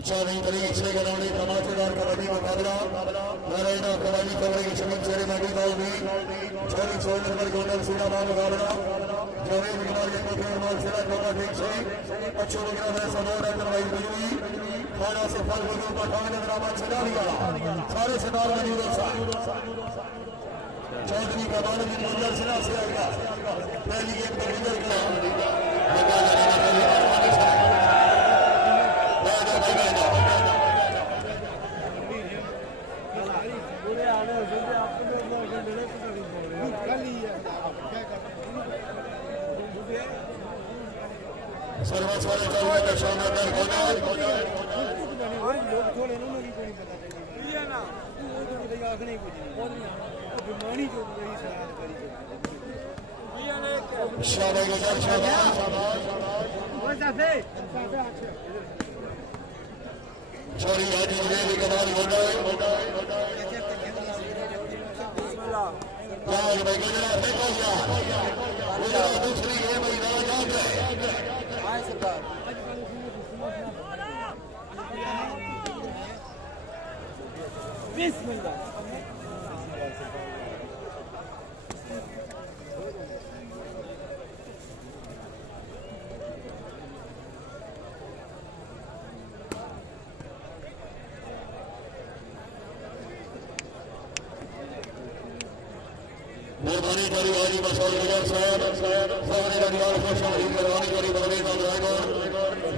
चौदह तारीख से ग्राउंड धमाकेदार कबड्डी मुकाबला नारायण कबड्डी कबड्डी शमीन चेरे मैडी गाँव में छोरी 16 नंबर गोंडल सीधा माल मुकाबला जवेद कुमार के कोठे माल सीधा कोटा ठीक से अच्छो वगैरह में सदौर करवाई हुई खाना से फल हुई पठान ड्रामा चला लिया सारे सितार मौजूद है चौधरी का बाल में मंजर सिरा से आ गया पहली गेम पर विजय किया सर्वस्व वाले शानदार लोग थोड़े ना नहीं पता ये ना वो तो बताइए आखने कुछ बीमारी जो मेरी सलाह करी शाबाश शाबाश वो साथे चोरी आज मुझे भी कमाल होता है यार भाई गजरा देखो यार वो दूसरी है भाई राज आ गए हां सरदार बिस्मिल्लाह मेहरबानी करी वाली मशहूर नगर साहब सामने परिवार को शामिल करवाने करी बदले का ड्राइवर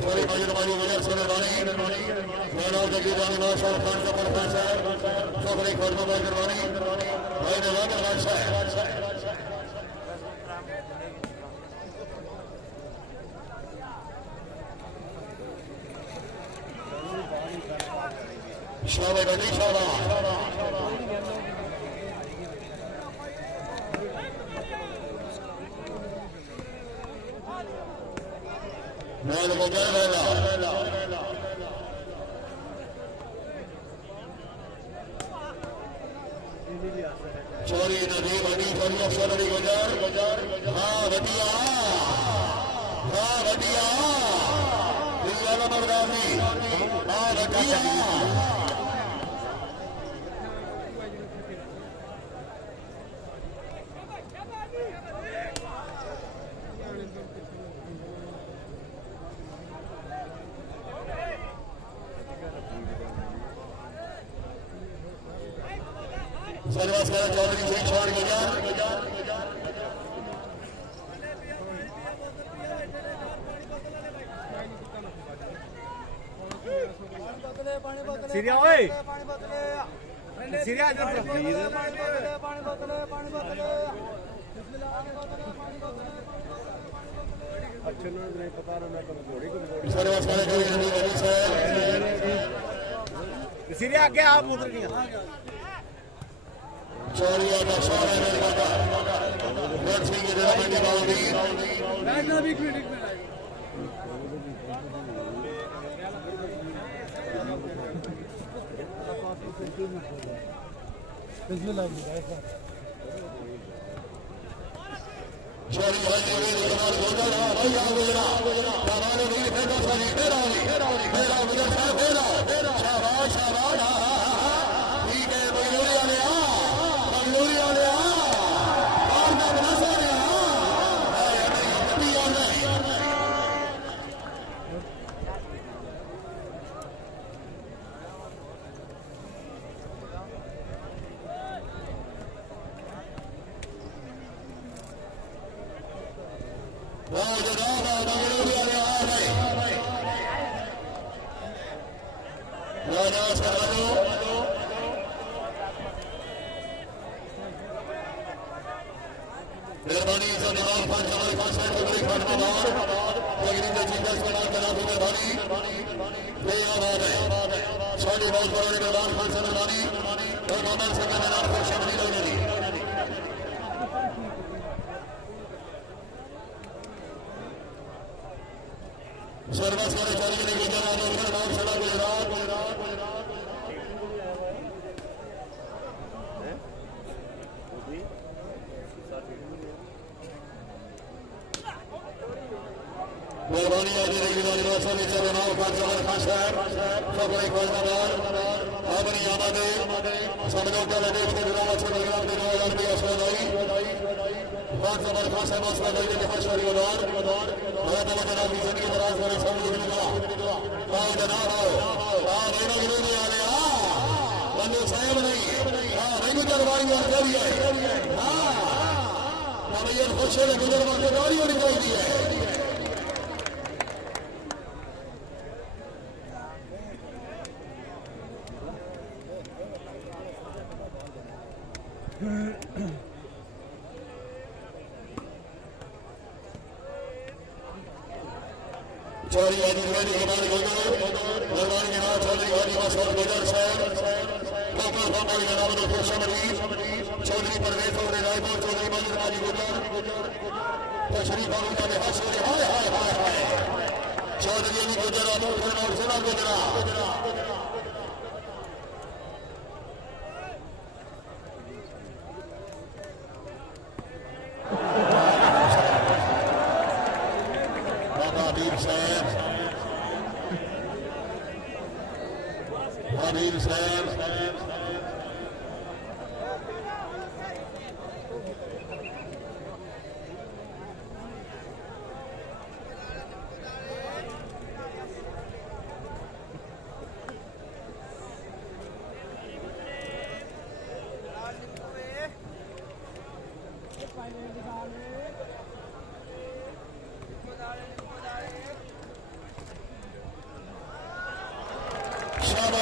थोड़ी मजरमानी नगर से मेहरबानी मेरा जगी रानी माशाल्लाह खान का प्रोफेसर सबरी खर्च में करवानी भाई ने वादा साहब शाबाश बेटी शाबाश बॉल को क्या रहेगा चोरी नदी बनी थोड़ी अफसर अली गुजर हाँ बढ़िया मरदानी हाँ बढ़िया सर्वास चौधरी से छोड़ गया सीरिया ओए सीरिया सीरिया आगे आप उतर गया चौरिया का शॉट है मेरे का रेड सिंह की तरफ में बाउंड्री बैठना भी क्रिटिक में चौरी भाई ने कमाल गोल रहा भाई आ गुजरा कमाल नहीं फेंका सारी फेरा गुजर साहब फेरा शाबाश शाबाश ठीक है बंगलोरिया ने मेहरबानी से जनाब खान जमाल खान साहब के बड़े खान बाजार लगी ने जिंदा सलाम जनाब मेहरबानी ये आवाज है साढ़े बहुत बड़े मेहमान खान साहब मेहरबानी और मोहम्मद साहब का जनाब को शामिल हो गई सर्विस वाले चौधरी ने गुजरात और नाम सड़ा गुजरात मेहरबानी आज रेगुलर निवासन नीचे बनाओ खान जमाल खान साहब सब बड़े खानदार अपनी आमदे समझो क्या लगे कि विराम अच्छे प्रोग्राम के 2000 रुपये असरदाई खान जमाल खान साहब असरदाई के हशरी उदार बहुत बहुत जनाब की जिंदगी दराज वाले सामने निकला आओ जनाब आओ मेरा गिरो नहीं आ रहे बंदे साहब नहीं नहीं गुजरवाई और करी है ये खुश है गुजरवा के गाड़ी होनी चाहिए चौधरी हाजी मेहरबानी हमारे मेहरबानी जनाब चौधरी हाजी मसूद गुजर साहब लोकल बाबा जनाब डॉक्टर शमरीफ चौधरी परवेज और रायपुर चौधरी मालिक हाजी गुजर तशरीफ आलूदा में हाथ हाय हाय हाय हाय चौधरी हाजी गुजर अमोल खान और जिला गुजरा Habib Saab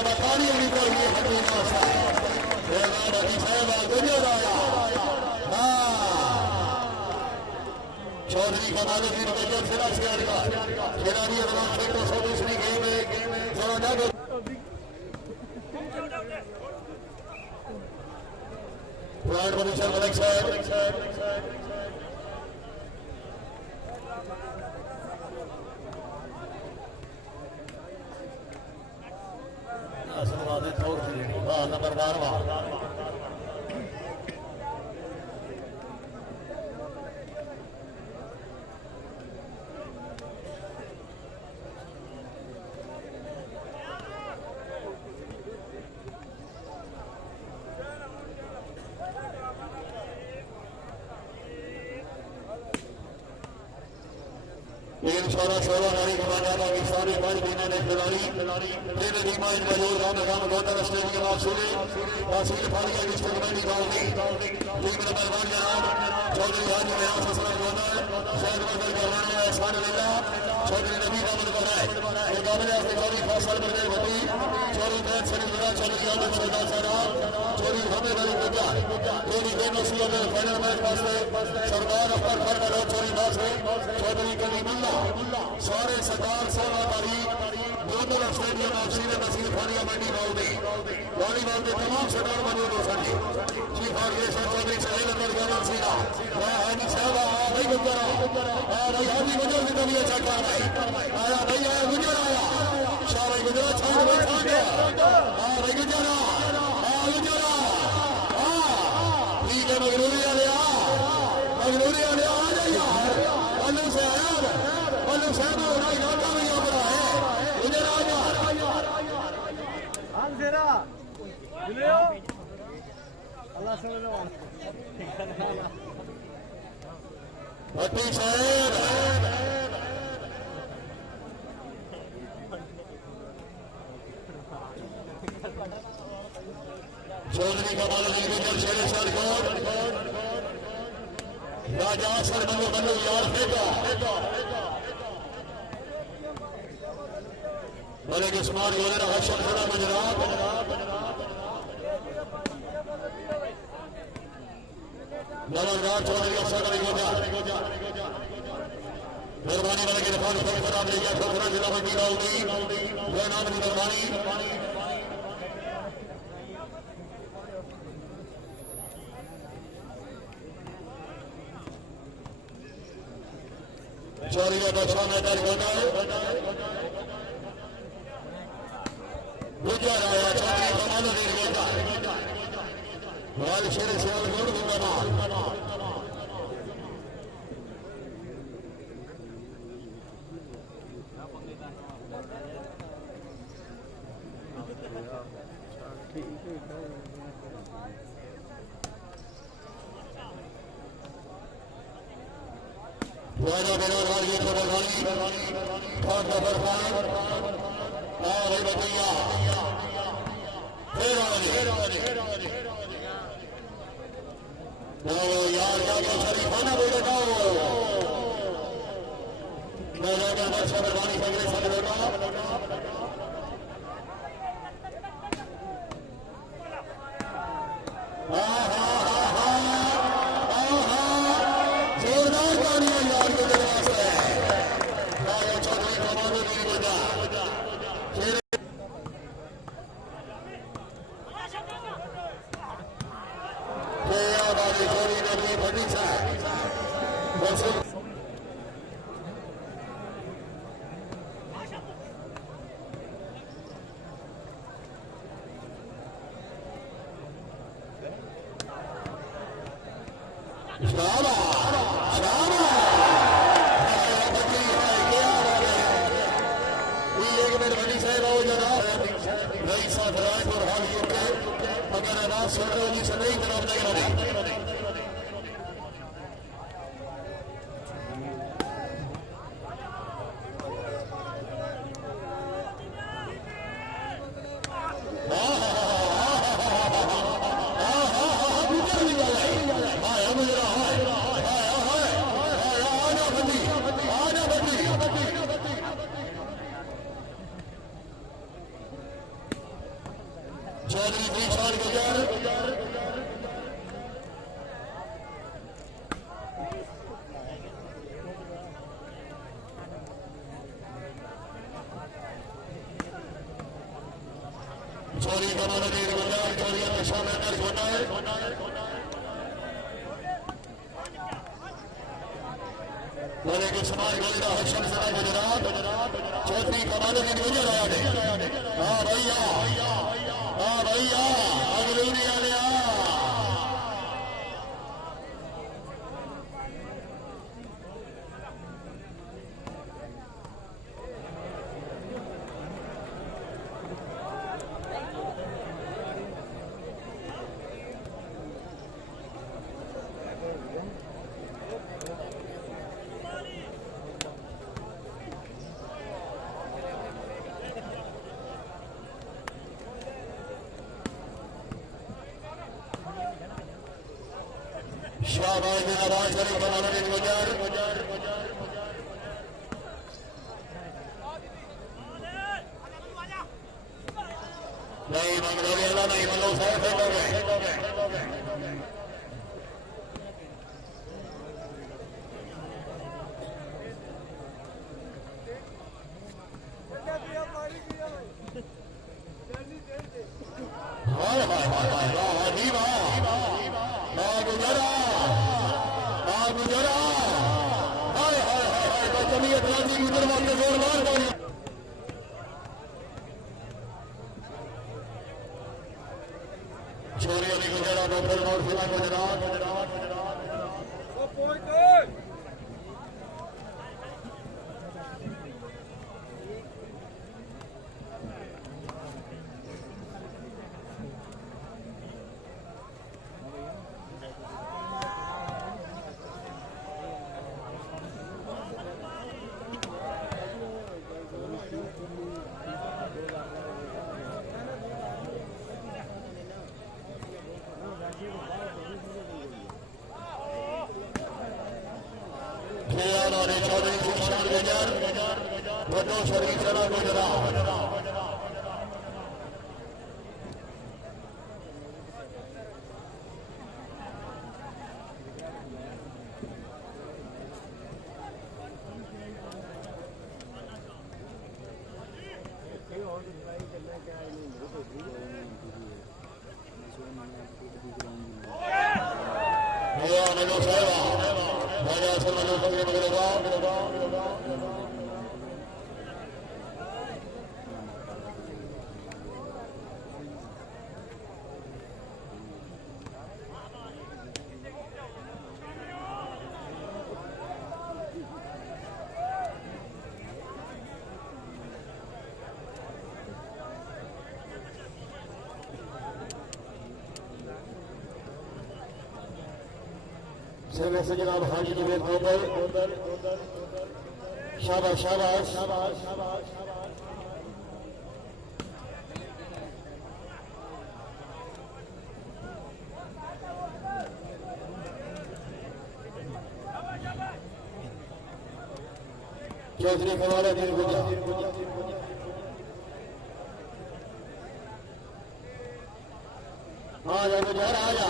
बतानी होनी चाहिए हकीकत चौधरी का मालिक सिरा खिलाड़ी Third position, Alex Said. Number 12. इन 16 गाड़ी कमाने पाकिस्तानी पांच महीने ने खिलाड़ी फिर रीमाइंड मजूर राम गौतम स्टेडियम ऑफ सूरी तहसील फालिया district Mandi Gandhi team number 1 जनाब चौधरी हाजी मेरा ससुराल गोदर शहर मंदिर का रहने वाला एहसान लीला चौधरी नबी अहमद को है मुकाबले से चौधरी फैसल बने बती चौधरी बैठ सलीला चौधरी आलम सरदार साहब चौधरी हमें अली गुजार चौधरी बेनसीर में फाइनल मैच वास्ते सरदार अख्तर फरमान चौधरी नासर चौधरी कलीमुल्लाह सारे सरदार साहब वाली दोनों स्टेडियम ऑफ सीरे नसीर फालिया मंडी गांधी वॉलीबॉल के तमाम सरदार मौजूद हो सके चीफ ऑर्गेनाइजर चौधरी सहेल अहमद गौरव सीधा हाजी साहब भाई गुजर भाई हाजी गुजर की तभी अच्छा कर भाई आया भाई आया गुजर आया शाह भाई गुजर छाड़ भाई छाड़ भाई गुजर गुजर ठीक है मगरूरी आ जाइए आ जाइए मल्लू से आया मल्लू साहब इलाका में यहाँ पर है गुजर आ जा अल्लाह समझ लो भट्टी साहब चौधरी का बाल गुजर शेर सर गौर राजा सर मनु मनु यार फेंका बड़े किस्मान गोदर हर्षद खड़ा गुजरात नवलगार चौधरी अफसर अली गोजार मेहरबानी वाले के रिफान खराब ले गया ठोकरा जिला मंडी गांधी वह नाम की मेहरबानी चौधरी का बच्चा मैदान गोजार गुजर आया चौधरी कमाल वीर गोजार बाल शेर सियाल गोड़ कमाल वादा बेलाल वाली तो बगानी खान का फरमान और बतिया फिर यार क्या शरीफाना बोले मैं मेहरबानी सगरे सब बेटा जोरदार गाड़ियां यार गुजर वास्ते चौधरी कमाल की वजह चौधरी विशाल गुजर चौधरी कमाल वीर गुजर चौधरी नशा में शाबाश शाबाश करी बनाना दिन गुजर नहीं मंगलोरिया नहीं मल्लो साहब हो गए छोरियों ने गुजरा डॉक्टर और फिला गुजरात चौधरी शिक्षण गुजर वडो शरीर चला गुजरा से जनाब हाजी की बेट शाबाश शाबाश शाबाश शाबाश चौधरी कमाल दिन गुजर आ जा गुजर आ जा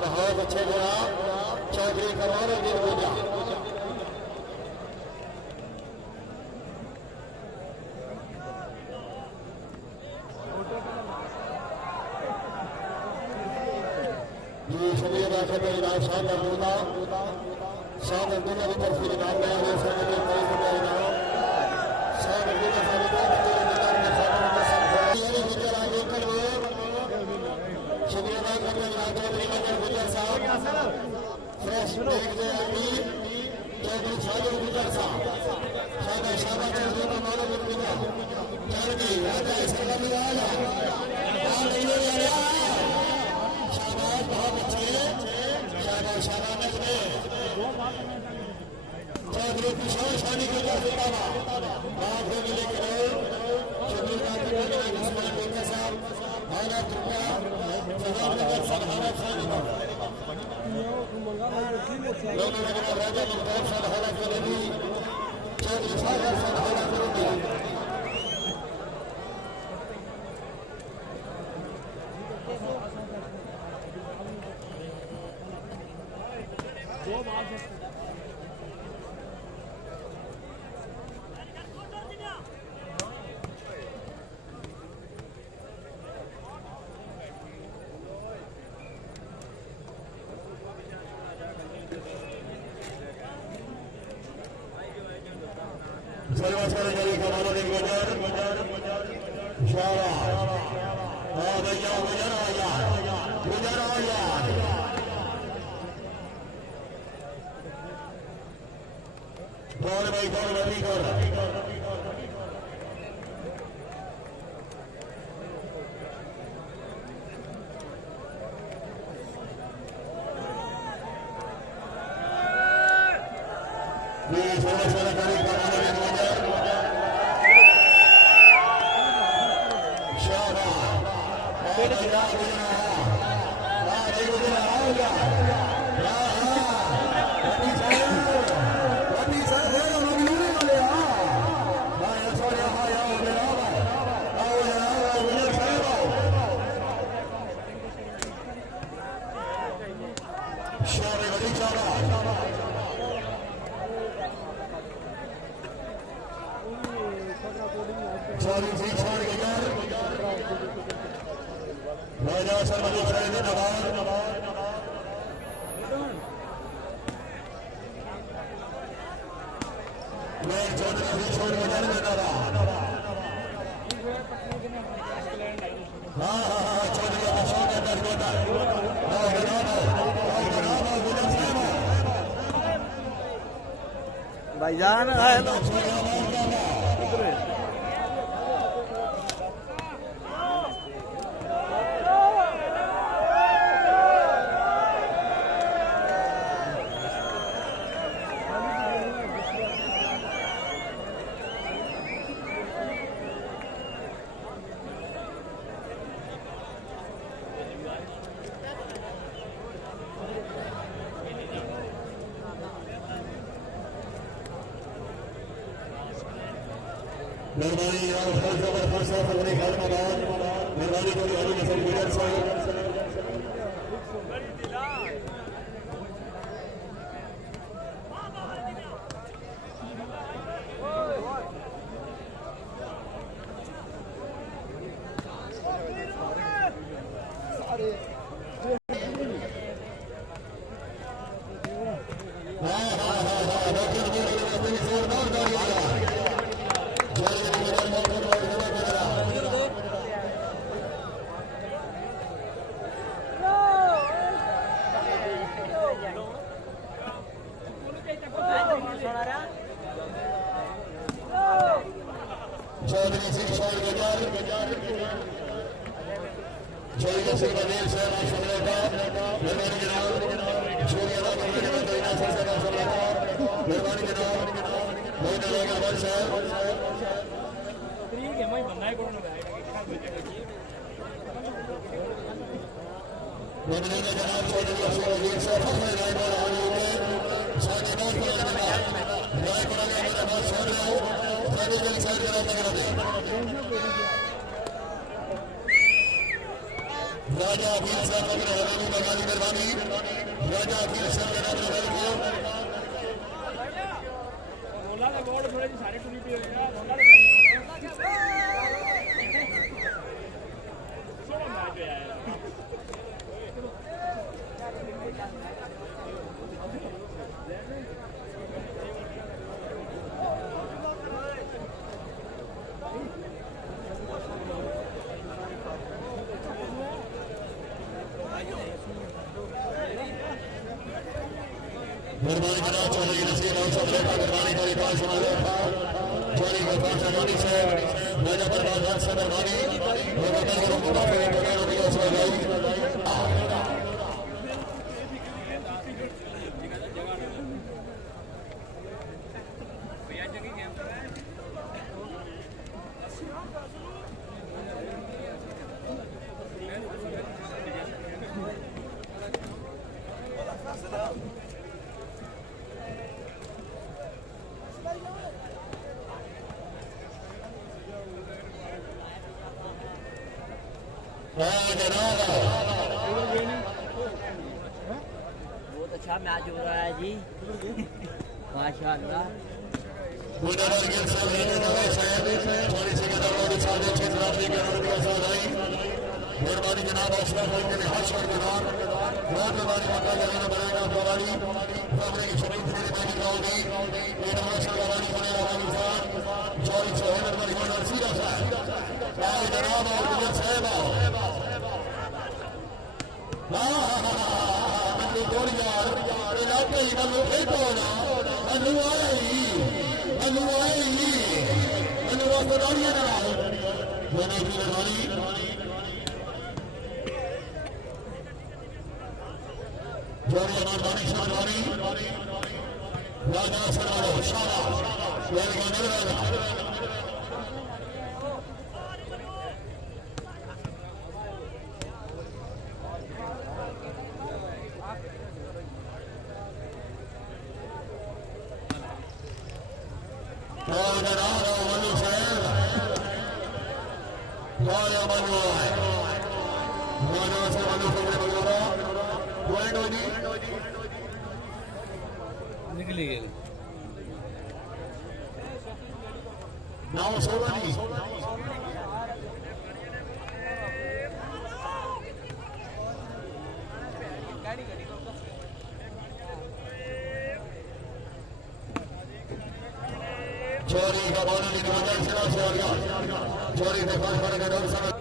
बहुत अच्छे जनाब चौधरी कमाल दिन गुजर शाह अब्दुल्ला की तरफ इनाम में आगे चौधरी किशोर शानी को चौधरी जी छोड़ के यार राजा सरमनी सैद नवाब मैं चौधरी जी छोड़ के यार हाँ चौधरी अशोक का दरबार भाईजान हेलो मेहरबानी मेहरबानी चौधरी सिंह छोड़ गजार जय सिंह बदेल साहब मेहरबानी जनाब सूर्य मेहरबानी जनाब बहुत लगेगा भाई साहब मेहरबानी जनाब चौधरी अशोक साहब राजा अखिल साहब हवेली बगानी मेहरबानी राजा अखिल साहब मेहरबानी जनाब चौधरी नसीर और सब लोग मेहरबानी मेरी बात सुना लो चौधरी गफार सरवानी साहब राजा बरबाद से मेहरबानी मेहरबानी करो मुबारक वगैरह भी उसमें गई बहुत अच्छा मैच हो रहा है जी माशाअल्लाह मेहरबानी जनाब अशरफ भाई के लिहाज छोड़ के बाद बहुत मेहरबानी मक्का लगाना पड़ेगा फवारी फवारी की शरीफ मेहरबानी होगी ये नंबर से फवारी होने वाला इंसान चौरी सोहेल मेहरबानी होना सीधा सा आओ जनाब और गुजर साहब आओ मनु बोल यार इलाके ही मनु फेंको ना मनु आए ही मनु वफादारी ना मैंने की मेहरबानी जोड़ी मेहरबानी शाबानी राजा सरारो शाबाश वेलकम नेवरा निकली गई 9 16 का बाना लेके वजह से से आ गया चोरी दिखाने वाले का डर समझ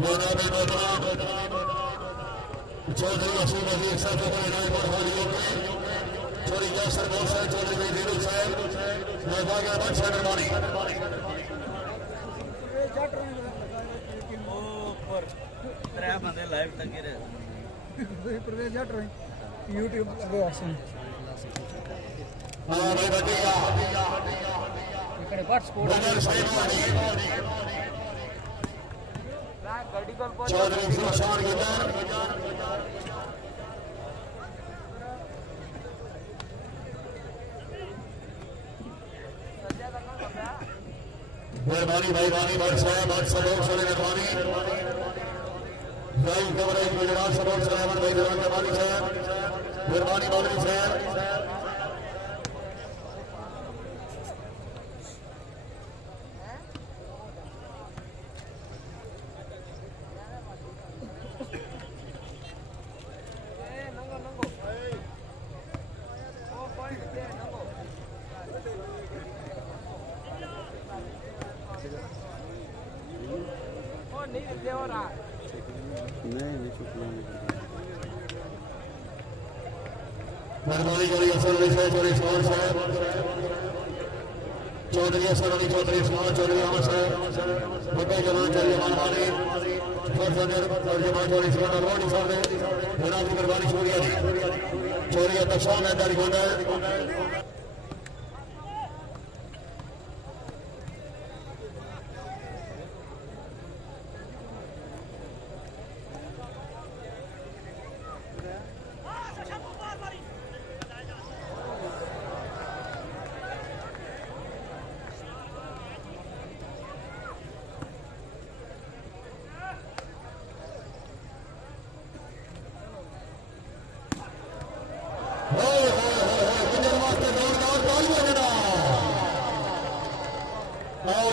मोना में मोना चौधरी असूल अली एक साथ बड़े राय पर वालियों के चोरी यासर मौसा चौधरी में दिलू साहब नवा गया बादशाह निर्माणी ऊपर त्रै बंदे लाइव लगे रहे प्रवेश जट रहे YouTube पे आसन हां भाई बटिया इकडे बट स्पोर्ट नजर साइड वाली गाड़ी कॉल चौधरी सुशान गिदार मेहरबानी भाई वानी बादशाह बादशाह लोग चले मेहरबानी भाई कवरेज गुजरात सबक सलामत भाई दरबार के मालिक साहब मेहरबानी मौलवी साहब नहीं चुकना नहीं मेहरबानी चौधरी अफसर अली साहब चौधरी इस्माइल साहब चौधरी अफसर अली चौधरी इस्माइल चौधरी अहमद साहब बड़े जवान चौधरी मानवानी फर्जंदर और जवान चौधरी इस्माइल अरवानी साहब ने जनाब की मेहरबानी शुक्रिया जी चौधरी अतशाह ने दारी गोंडा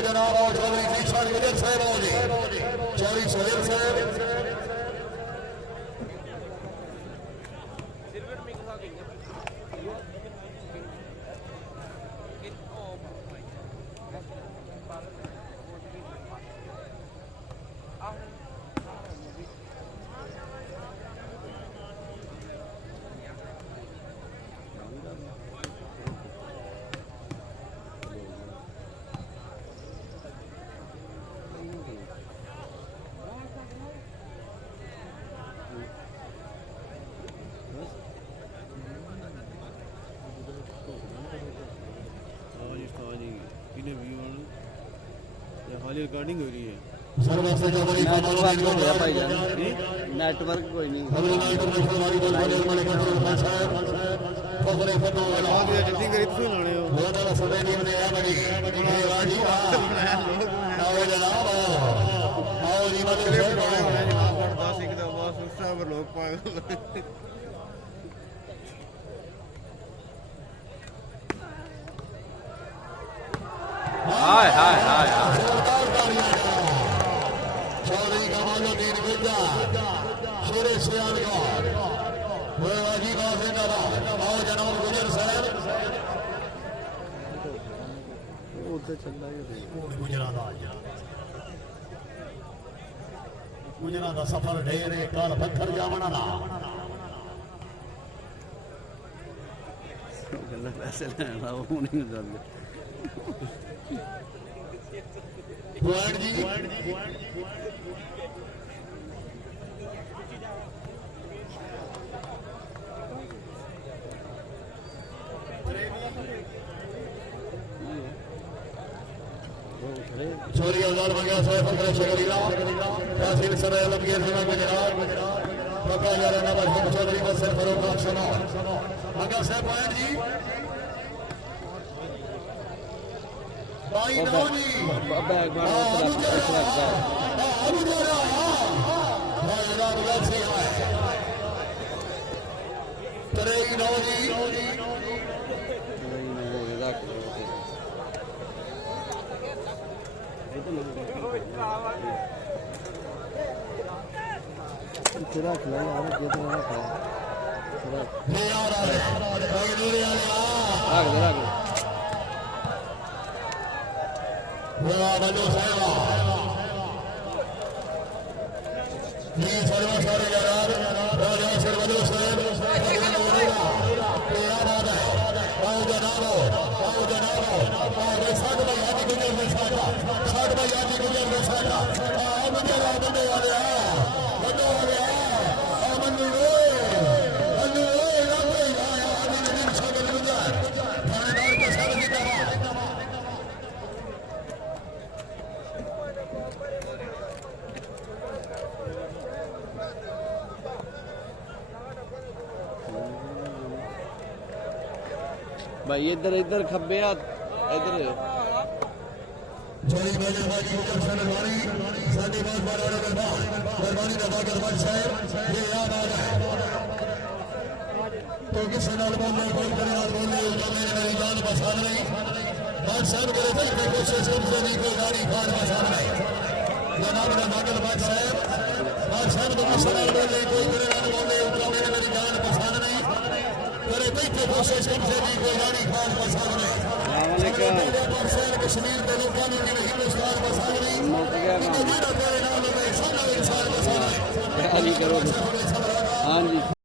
जनाब और चौधरी कृष्ण विजय साहब चौधरी सोहेल साहब हाली रिकॉर्डिंग हो रही है नेटवर्क कोई नहीं जितनी करी तुम लाने हो लोग पागल हाय हाय हाय चौधरी कमालुद्दीन गुड्डा शेरे सियालगढ़ जी का आओ जनाब गुजर साहब उधर चल रहा है गुजरात का सफर ढेरे काल पत्थर जावना ना पैसे लेना वो नहीं करते पॉइंट जी चोरी औजार बन गया साहब फकरे शगरीला तहसील सराय अलमगीर जिला गुजरात पक्का यारा नंबर हम चौधरी बस से फरोख सुनो मगर साहब पॉइंट जी भाई नौ जी बैग अबू जरा भाई जनाब वैसे आए तेरे नौ जी तेरा खिला यार ये तो मेरा खिला ले आ रहा है कोई नहीं ले आ ਰੱਖ ਦੇ वाह बनो साहब ये सर्व सारे यार राजा सर्वदो साहब भगवान बोलेगा तेरा बात है आओ जनाब आओ साथ भाई आदि गुजर में साथ भाई आदि गुजर में साथ आओ बंदे वाले आ बंदो वाले आ बंदो बंदो आदि नबी सागर गुजर थानेदार के साथ की तरह ਭਾਈ ਇੱਧਰ ਖੱਬੇ ਆ ਇੱਧਰ जोड़ी मेले वाली दर्शन वाली साडी बहुत बड़ा दरबार कुर्बानी का दरबार साहब ये याद आ रहा है तो किसी नाल बोलने कोई करियार बोलने जो मेरी जान बसा नहीं बादशाह करे भाई कोई कोशिश से नहीं कोई गाड़ी फाड़ बसा नहीं जनाब ने बादल साहब बादशाह तो किसी नाल बोलने कोई करियार बोलने जो मेरी जान बसा नहीं करे कोई कोशिश से नहीं कोई गाड़ी फाड़ बसा नहीं कश्मीर के लोगों ने भी नहीं विश्वास बसा नहीं ਮੁੱਕ ਗਿਆ ਕੰਮ इंसान बसा नहीं ਤਿਆਰੀ ਕਰੋ ਹਾਂਜੀ